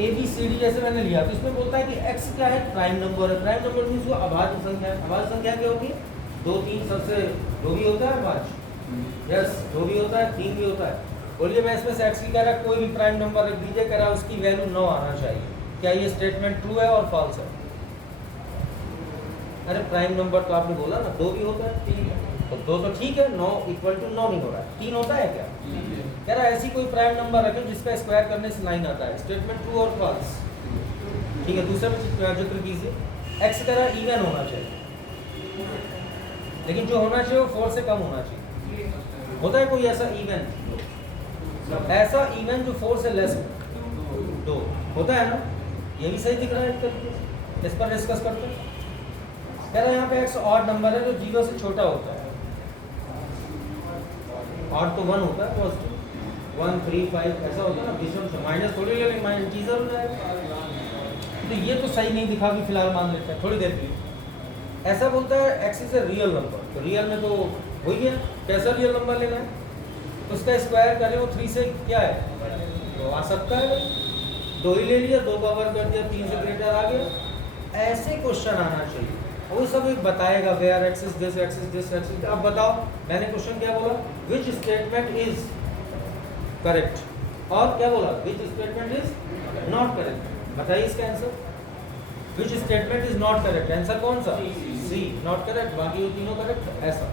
ABCD जैसे मैंने लिया तो इसमें बोलता है कि x क्या है, प्राइम नंबर है। प्राइम नंबर मीन्स वो अभाज्य संख्या है। अभाज्य संख्या क्या होती है, 2 3 सबसे जो भी होता है अभाज्य, यस जो भी होता है 3 भी होता है। बोलिए मैं इसमें से x की कह रहा कोई भी प्राइम नंबर रख दीजिए, कह रहा उसकी वैल्यू 9 आना चाहिए। क्या ये स्टेटमेंट ट्रू है और फॉल्स है? अरे प्राइम नंबर तो आपने बोला ना 2 भी होता है, 3 तो 2 तो ठीक है, 9 = 9 नहीं हो रहा है, 3 होता है क्या? कह रहा ऐसी कोई प्राइम नंबर रखें जिसका स्क्वायर करने से 9 आता है, स्टेटमेंट ट्रू और फॉल्स। ठीक है, दूसरा जिक्र कीजिए, x कह रहा इवन होना चाहिए, लेकिन जो होना चाहिए वो 4 से कम होना चाहिए। होता है कोई ऐसा इवन जो 4 से लेस हो, 2 होता है ना? ये भी सही दिख रहा है एक तरीके से। इस पर डिस्कस करते हैं। कह रहा है यहाँ पे x ऑड नंबर है जो 0 से छोटा होता है। ऑड तो 1 होता है, पॉजिटिव 1 3 5 ऐसा होता है ना, बीच में माइनस थोड़ी ले लेंगे, माइनस इंटीजर हो जाएगा। तो ये तो सही नहीं दिखा भी, फिलहाल मान लेते हैं थोड़ी देर के लिए। ऐसा बोलता है x is a real number, तो रियल में तो हो ही गया। कैसा रियल नंबर लेना है, उसका स्क्वायर करें वो 3 से क्या है तो आ सकता है, 2 ही ले लिया, 2 का वर्ग कर दिया, 3 से ग्रेटर आ गया। ऐसे क्वेश्चन आना चाहिए, वो सब एक बताएगा where x is this x is this x is. अब बताओ मैंने क्वेश्चन क्या बोला, विच स्टेटमेंट इज करेक्ट, और क्या बोला which statement is not correct. बताइए इसका answer. Which statement is not correct, answer कौन सा, सी नॉट करेक्ट, बाकी वो तीनों करेक्ट। ऐसा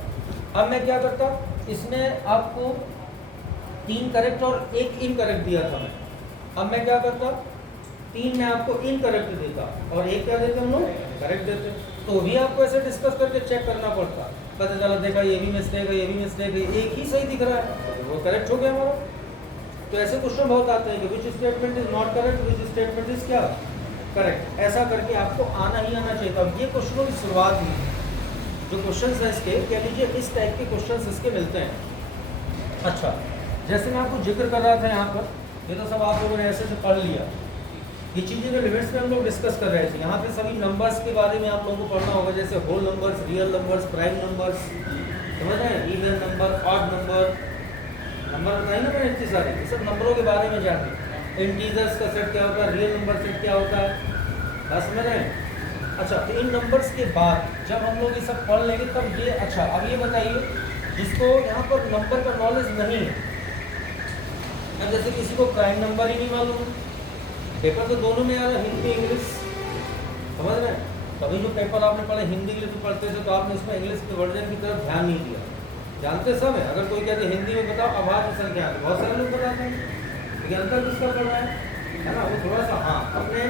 अब मैं क्या करता, इसमें आपको 3 करेक्ट और 1 इनकरेक्ट दिया था मैं। अब मैं क्या करता, 3 में आपको इनकरेक्ट देता और 1 क्या देते हम लोग करेक्ट देते, तो भी आपको ऐसे डिस्कस करके चेक करना पड़ता। पता चला देखा ये भी मिस्टेक है, ये भी मिस्टेक है, एक ही सही दिख रहा है, तो वो करेक्ट हो गया हमारा। तो ऐसे क्वेश्चन बहुत आते हैं कि which statement is not correct, which statement is क्या करेक्ट। ऐसा करके आपको आना ही आना चाहिए। अब ये क्वेश्चनों की शुरुआत हुई, जो क्वेश्चन है इसके, कह लीजिए इस टाइप के क्वेश्चन इसके मिलते हैं। अच्छा, जैसे मैं आपको जिक्र कर रहा था यहाँ पर, ये तो सब आप लोगों ने ऐसे से पढ़ लिया। ये चीज़ें जो लिमिट्स में हम लोग डिस्कस कर रहे थे, यहाँ पे सभी नंबर्स के बारे में आप लोगों को पढ़ना होगा, जैसे whole numbers, real numbers, prime numbers, समझ रहे हैं, even number, odd number, number बताइए ना मैंने इतनी सारे, ये सब नंबरों के बारे में जाने। इंटीजर्स का सेट क्या होता है, रियल नंबर सेट क्या होता है, बस समझ रहे हैं। अच्छा, तो इन नंबर्स के बाद जब हम लोग ये सब पढ़ लेंगे तब ये, अच्छा अब ये बताइए जिसको यहाँ पर नंबर का नॉलेज नहीं है, अब जैसे किसी को प्राइम नंबर ही नहीं मालूम, पेपर तो दोनों में आ रहा है, हिंदी इंग्लिश, समझ रहे हैं। कभी जो पेपर आपने पढ़ा हिंदी इंग्लिश में पढ़ते थे तो आपने उसमें इंग्लिश के वर्जन की तरफ ध्यान नहीं दिया, जानते सब है। अगर कोई कहते हिंदी में बताओ आवाज में संख्या, तो बहुत सारे लोग बताते हैं, लेकिन अंतर किसका पढ़ रहा है ना, वो थोड़ा सा, हाँ अपने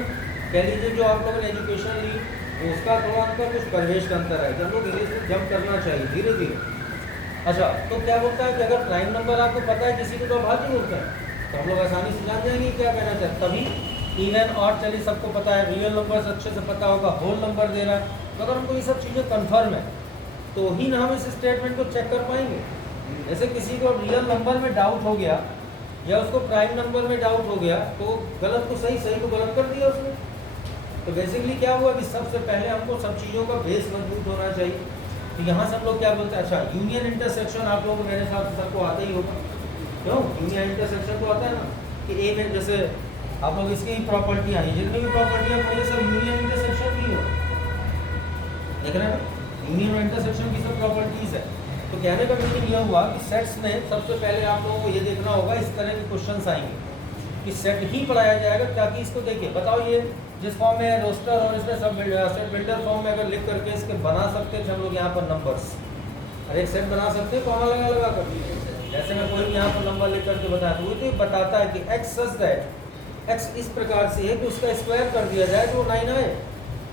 कह लीजिए जो आप लोगों ने एजुकेशन ली तो उसका थोड़ा अंतर, कुछ परिवेश का अंतर है, जब लोग इंग्लिश में जंप करना चाहिए धीरे धीरे। अच्छा, तो क्या बोलता है कि अगर प्राइम नंबर आपको पता है, किसी को तो अभाज्य बोलते हैं, तो हम लोग आसानी से जान जाएंगे क्या कहना चाहते। तभी इवन और चलिए सबको पता है, रियल नंबर अच्छे से पता होगा, होल नंबर दे रहा है, तो अगर हमको ये सब चीज़ें कन्फर्म है तो ही ना हम इस स्टेटमेंट को चेक कर पाएंगे। जैसे किसी को रियल नंबर में डाउट हो गया या उसको प्राइम नंबर में डाउट हो गया, तो गलत को सही, सही को गलत कर दिया उसने। तो बेसिकली क्या हुआ कि सबसे पहले हमको सब चीज़ों का बेस मजबूत होना चाहिए। तो यहाँ से हम लोग क्या बोलते हैं, अच्छा यूनियन इंटरसेक्शन आप लोगों को मेरे हिसाब से सबको आता ही होगा, क्यों यूनियन इंटरसेक्शन तो आता है ना, कि ए में जैसे आप लोग इसकी प्रॉपर्टियाँ हैं, जितनी भी प्रॉपर्टियाँ ये सब यूनियन इंटरसेक्शन की हो, देख रहे हैं ना, यूनियन और इंटरसेक्शन की सब प्रॉपर्टीज़ है। तो कहने का मीनिंग यह हुआ कि सेट्स में सबसे पहले आप लोगों को ये देखना होगा, इस तरह के क्वेश्चंस आएंगे कि सेट ही पढ़ाया जाएगा, ताकि इसको देखिए बताओ ये जिस फॉर्म में रोस्टर और इसमें सब सेट बिल्डर फॉर्म में अगर लिख करके इसके बना सकते थे हम लोग यहाँ पर नंबर्स, और एक सेट बना सकते हैं कॉमा लगा लगा कर, जैसे मैं कोई यहाँ पर नंबर लिख करके बताया तो वो तो बताता है कि एक्स सच दैट एक्स इस प्रकार से है कि उसका स्क्वायर कर दिया जाए तो 9 आए,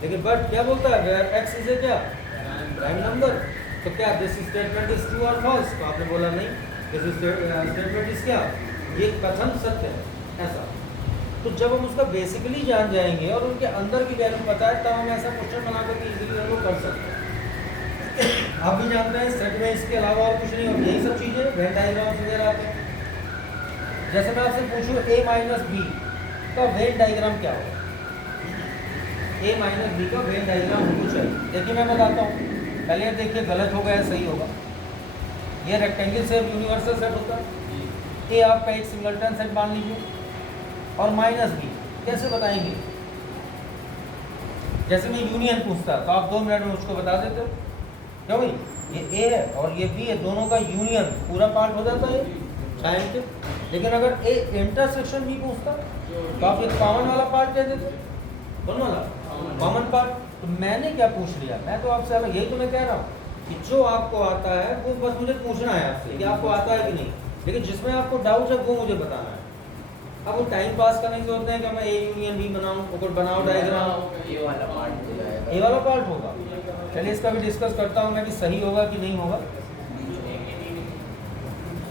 लेकिन बट क्या बोलता है एक्स इज ए क्या प्राइम नंबर, तो क्या दिस स्टेटमेंट इज ट्रू और फॉल्स, तो आपने बोला नहीं, दिस स्टेटमेंट इज क्या, ये कथन सत्य है ऐसा। तो जब हम उसका बेसिकली जान जाएंगे और उनके अंदर की वैल्यू पता है, तब हम ऐसा क्वेश्चन बना करके इजीली हम लोग कर सकते हैं। आप भी जानते हैं सेट में इसके अलावा और कुछ नहीं होती, यही सब चीज़ें वेन डायग्राम्स वगैरह आते हैं। जैसे मैं आपसे पूछूँ a माइनस बी का वेन डायग्राम क्या होगा, a माइनस बी का वेन डायग्राम हमको चाहिए। देखिए मैं बताता हूँ, पहले देखिए गलत होगा या सही होगा। ये रेक्टेंगल सेट यूनिवर्सल सेट होता है, a आपका एक सिंगलटन सेट मान लीजिए, और माइनस बी कैसे बताएंगे, जैसे मैं यूनियन पूछता तो आप 2 मिनट में उसको बता देते हो, क्यों भाई ये ए है और ये बी है, दोनों का यूनियन पूरा पार्ट हो जाता है साइंटिफिक। लेकिन अगर ए इंटरसेक्शन बी पूछता तो आप एक कॉमन वाला पार्ट कह देते, कौन वाला कॉमन पार्ट। तो मैंने क्या पूछ लिया, मैं तो आपसे अलग, यही तो मैं कह रहा हूँ कि जो आपको आता है वो बस मुझे पूछना है आपसे कि आपको आता है कि नहीं, लेकिन जिसमें आपको डाउट है वो मुझे बताना है। अब वो टाइम पास करने की जरूरत है कि मैं ए यूनियन बी बनाऊँ, और बनाओ डायग्राम, ये वाला पार्ट ए वाला पार्ट होगा। चलिए इसका भी डिस्कस करता हूँ मैं कि सही होगा कि नहीं होगा,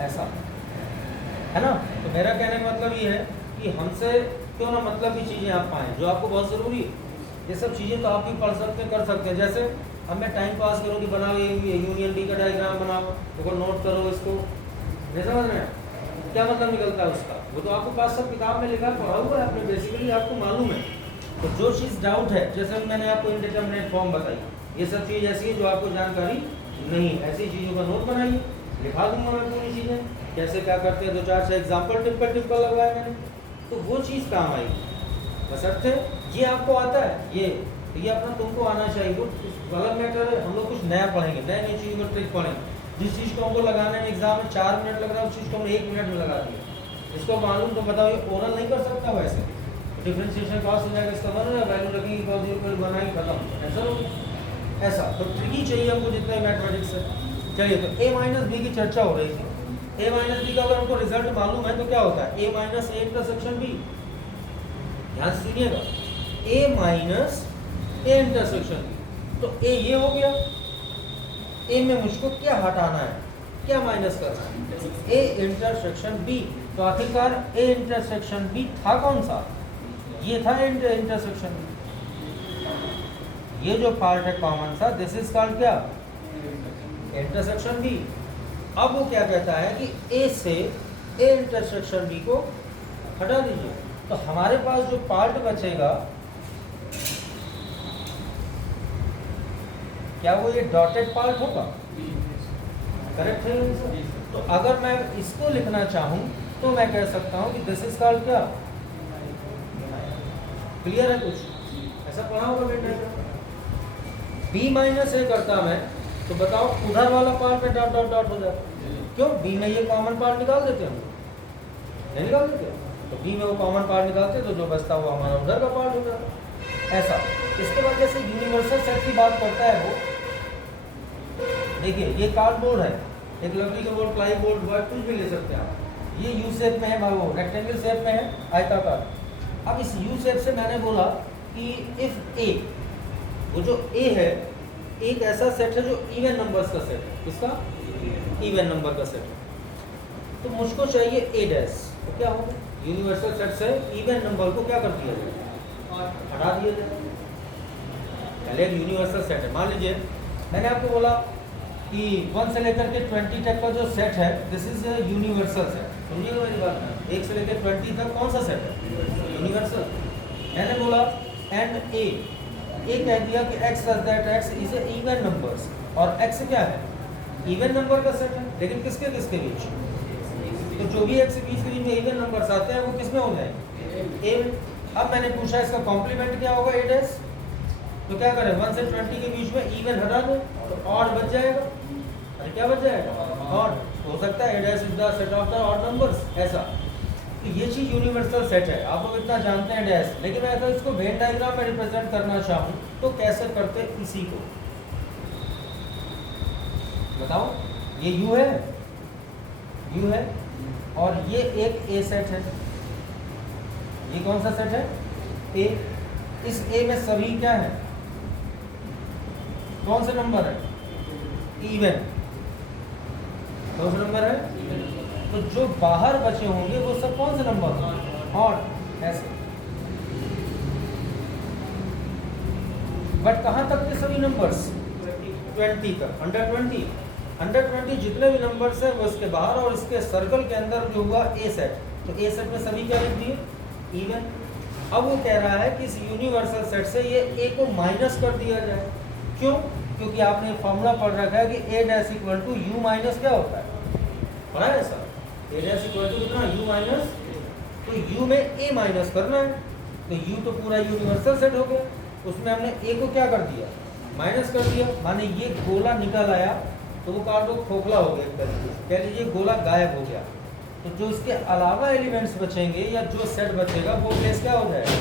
ऐसा है ना। तो मेरा कहने का मतलब ये है कि हमसे क्यों ना मतलब की चीज़ें आप पाएँ जो आपको बहुत ज़रूरी है। ये सब चीज़ें तो आप भी पढ़ सकते हैं, कर सकते हैं। जैसे अब मैं टाइम पास करूँ कि बनाओ ये यूनियन डी का डायग्राम बनाओ, तो नोट करो इसको, नहीं समझ रहे हैं क्या मतलब निकलता है उसका? वो तो आपको पास सब किताब में लिखा पढ़ा हुआ है आपने, बेसिकली आपको मालूम है। तो जो चीज़ डाउट है, जैसे मैंने आपको इनडिटरमिनेट फॉर्म बताई, ये सब चीज़ ऐसी है जो आपको जानकारी नहीं, ऐसी चीज़ों का नोट बनाइए, लिखा दूंगा मैं पूरी चीज़ें कैसे क्या करते हैं, 2-4 एग्जाम्पल टिप्पल लगवाए मैंने, तो वो चीज़ काम आएगी। बशर्ते ये आपको आता है, ये अपना तुमको आना चाहिए। वो अलग मैटर है, हम लोग कुछ नया पढ़ेंगे, नई चीज़ों को ट्रिक पढ़ेंगे। जिस चीज़ को हमको लगाने में एग्जाम में 4 मिनट लग रहा है, उस चीज़ को हमने 1 मिनट में लगा दिया। इसको मालूम तो बताओ, ये ओरल नहीं कर सकता वैसे, डिफरेंशिएशन पास हो जाएगा, इसका मतलब वैल्यू रखेंगे cos 0 बनाएंगे, खत्म, ऐसा हो ऐसा। तो ट्रिकी चाहिए हमको जितना मैथमेटिक्स है। चलिए, तो a माइनस बी की चर्चा हो रही थी। a माइनस बी का अगर हमको रिजल्ट मालूम है तो क्या होता है, a minus A intersection B. ध्यान से सुनिएगा, a minus A intersection B, तो a ये हो गया, a में मुझको क्या हटाना है, क्या माइनस करना है, a इंटरसेक्शन b। तो आखिरकार a इंटरसेक्शन b था कौन सा, ये था इंटरसेक्शन b। ये जो पार्ट है कॉमन सा, दिस इज कॉल्ड क्या, इंटरसेक्शन b। अब वो क्या कहता है कि a से a इंटरसेक्शन b को हटा दीजिए, तो हमारे पास जो पार्ट बचेगा, क्या वो ये डॉटेड पार्ट होगा, करेक्ट है आंसर? तो अगर मैं इसको लिखना चाहूं तो मैं कह सकता हूं कि दिस इज कॉल्ड क्या, क्लियर है? कुछ ऐसा पढ़ा होगा बेटा। b माइनस ए करता मैं, तो बताओ उधर वाला पार्ट में डॉट डॉट डॉट हो जाता, क्यों? b में ये कॉमन पार्ट निकाल देते हम, नहीं निकाल देते? तो b में वो कॉमन पार्ट निकालते तो जो बचता हुआ हमारा उधर का पार्ट हो जाता, ऐसा। इसके बाद जैसे यूनिवर्सल सेट की बात करता है वो, देखिए ये कार्डबोर्ड है, एक लकड़ी का बोर्ड, प्लाई बोर्ड, कुछ भी ले सकते हैं आप। ये यू शेप में है, वो रेक्टेंगल शेप में है, आयताकार। अब इस यू शेप से मैंने बोला कि इफ ए, वो जो ए है, एक ऐसा सेट है जो इवन नंबर्स का सेट है, किसका, इवन नंबर का सेट है। तो मुझको चाहिए ए डैश, तो क्या होगा, यूनिवर्सल सेट से इवन नंबर को क्या कर दिया जाए, हटा दिया जाए। पहले एक यूनिवर्सल सेट है, मान लीजिए मैंने आपको बोला कि 1 से लेकर के 20 तक का जो सेट है, दिस इज यूनिवर्सल सेट। समझिएगा मेरी बात, 1 से लेकर 20 तक कौन सा सेट है, यूनिवर्सल। मैंने बोला एंड ए कह दिया कि x such that x is even numbers, और x क्या है, इवन नंबर का सेट है, लेकिन किसके किसके बीच, तो जो भी x के बीच में इवन नंबर्स आते हैं वो किसमें हो जाएंगे, ए में। अब मैंने पूछा इसका कॉम्प्लीमेंट क्या होगा, ए डैश, तो क्या करें, 1 से 20 के बीच में इवन हटा दो तो ऑड बच जाएगा। अरे क्या बच जाएगा, ऑड। हो सकता है A dash is the set of the odd numbers, ऐसा। तो ये चीज यूनिवर्सल सेट है, आप लोग इतना जानते हैं डैश। लेकिन मैं अगर इसको वेन डायग्राम में रिप्रेजेंट करना चाहूँ तो कैसे करते, इसी को बताओ। ये यू है और ये एक ए सेट है, ये कौन सा सेट है, ए। इस ए में सभी क्या है, कौन से नंबर है, इवन। कौन सा नंबर है, तो जो बाहर बचे होंगे वो सब कौन से नंबर होंगे, ऑड, ऐसे। बट कहाँ तक के सभी नंबर्स, 20 तक, अंडर 20 जितने भी नंबर्स है वो इसके बाहर, और इसके सर्कल के अंदर जो हुआ ए सेट, तो ए सेट में सभी क्या लिख दिए, इवन। अब वो कह रहा है कि इस यूनिवर्सल सेट से ये ए को माइनस कर दिया जाए, क्यों, क्योंकि आपने फॉर्मूला पढ़ रखा है कि A dash equal to U minus क्या होता है, पढ़ा है ऐसा, ए डैश इक्वल टू कितना, यू माइनस, तो यू में ए माइनस करना है, तो यू तो पूरा यूनिवर्सल सेट हो गया, उसमें हमने ए को क्या कर दिया, माइनस कर दिया, माने ये गोला निकल आया तो वो कार्ड खोखला हो गया, एक तरीके से कह लीजिए गोला गायब हो गया। तो जो इसके अलावा एलिमेंट्स बचेंगे या जो सेट बचेगा वो प्लेस क्या हो जाएगा,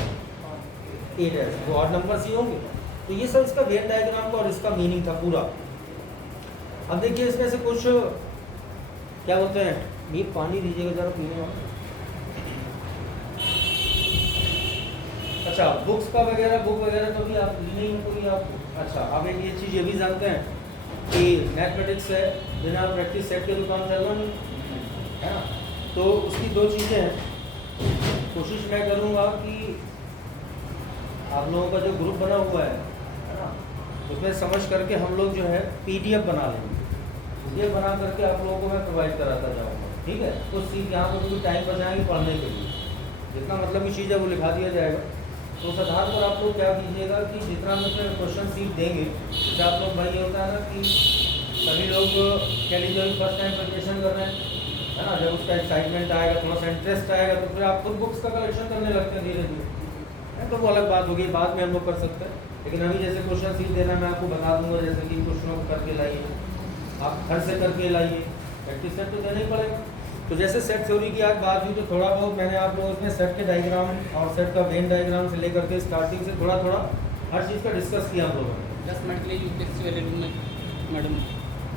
ए डैश, वो ऑड नंबर्स ही होंगे। तो ये सब इसका वेन डायग्राम का और इसका मीनिंग था पूरा। अब देखिए इसमें से कुछ क्या बोलते हैं, ये पानी दीजिएगा जरा पीने वाला। अच्छा, बुक्स का वगैरह, बुक वगैरह तो भी आप नहीं है कोई आप। अच्छा, आप एक ये चीज़ ये भी जानते हैं कि मैथमेटिक्स है बिना प्रैक्टिस सेट के तो काम चलना नहीं है ना। तो उसकी दो चीज़ें हैं, कोशिश मैं करूँगा कि आप लोगों का जो ग्रुप बना हुआ है ना, उसमें समझ करके हम लोग जो है PDF बना लेंगे। PDF बना करके आप लोगों को मैं प्रोवाइड कराता जाऊँगा, ठीक है। कुछ चीज़ यहाँ पर भी टाइम बचाएंगे पढ़ने के लिए, जितना मतलब की चीज़ है वो लिखा दिया जाएगा। तो उस आधार पर आप लोग क्या कीजिएगा कि जितना हम उसमें क्वेश्चन सीट देंगे, जैसे आप लोग भाई ये होता है ना कि सभी लोग कह लीजिए फर्स्ट टाइम प्रिपरेशन कर रहे हैं, है ना, जब उसका एक्साइटमेंट आएगा, थोड़ा सा इंटरेस्ट आएगा, तो फिर आप खुद बुक्स का कलेक्शन करने लगते हैं धीरे धीरे, तो वो अलग बात होगी, बाद में हम लोग कर सकते हैं। लेकिन अभी जैसे क्वेश्चन सीट देना मैं आपको बता दूंगा, जैसे कि क्वेश्चनों को करके लाइए, आप घर से करके लाइए, प्रैक्टिस सेट तो देना ही पड़ेगा। तो जैसे सेट थ्योरी की आज बात हुई, तो थोड़ा बहुत मैंने आप लोगों में सेट के डायग्राम और सेट का वेन डायग्राम से लेकर के स्टार्टिंग से थोड़ा थोड़ा हर चीज़ का डिस्कस किया हम लोगों ने। 10 मिनट के लिए यूपीएससी वाले रूम में मैडम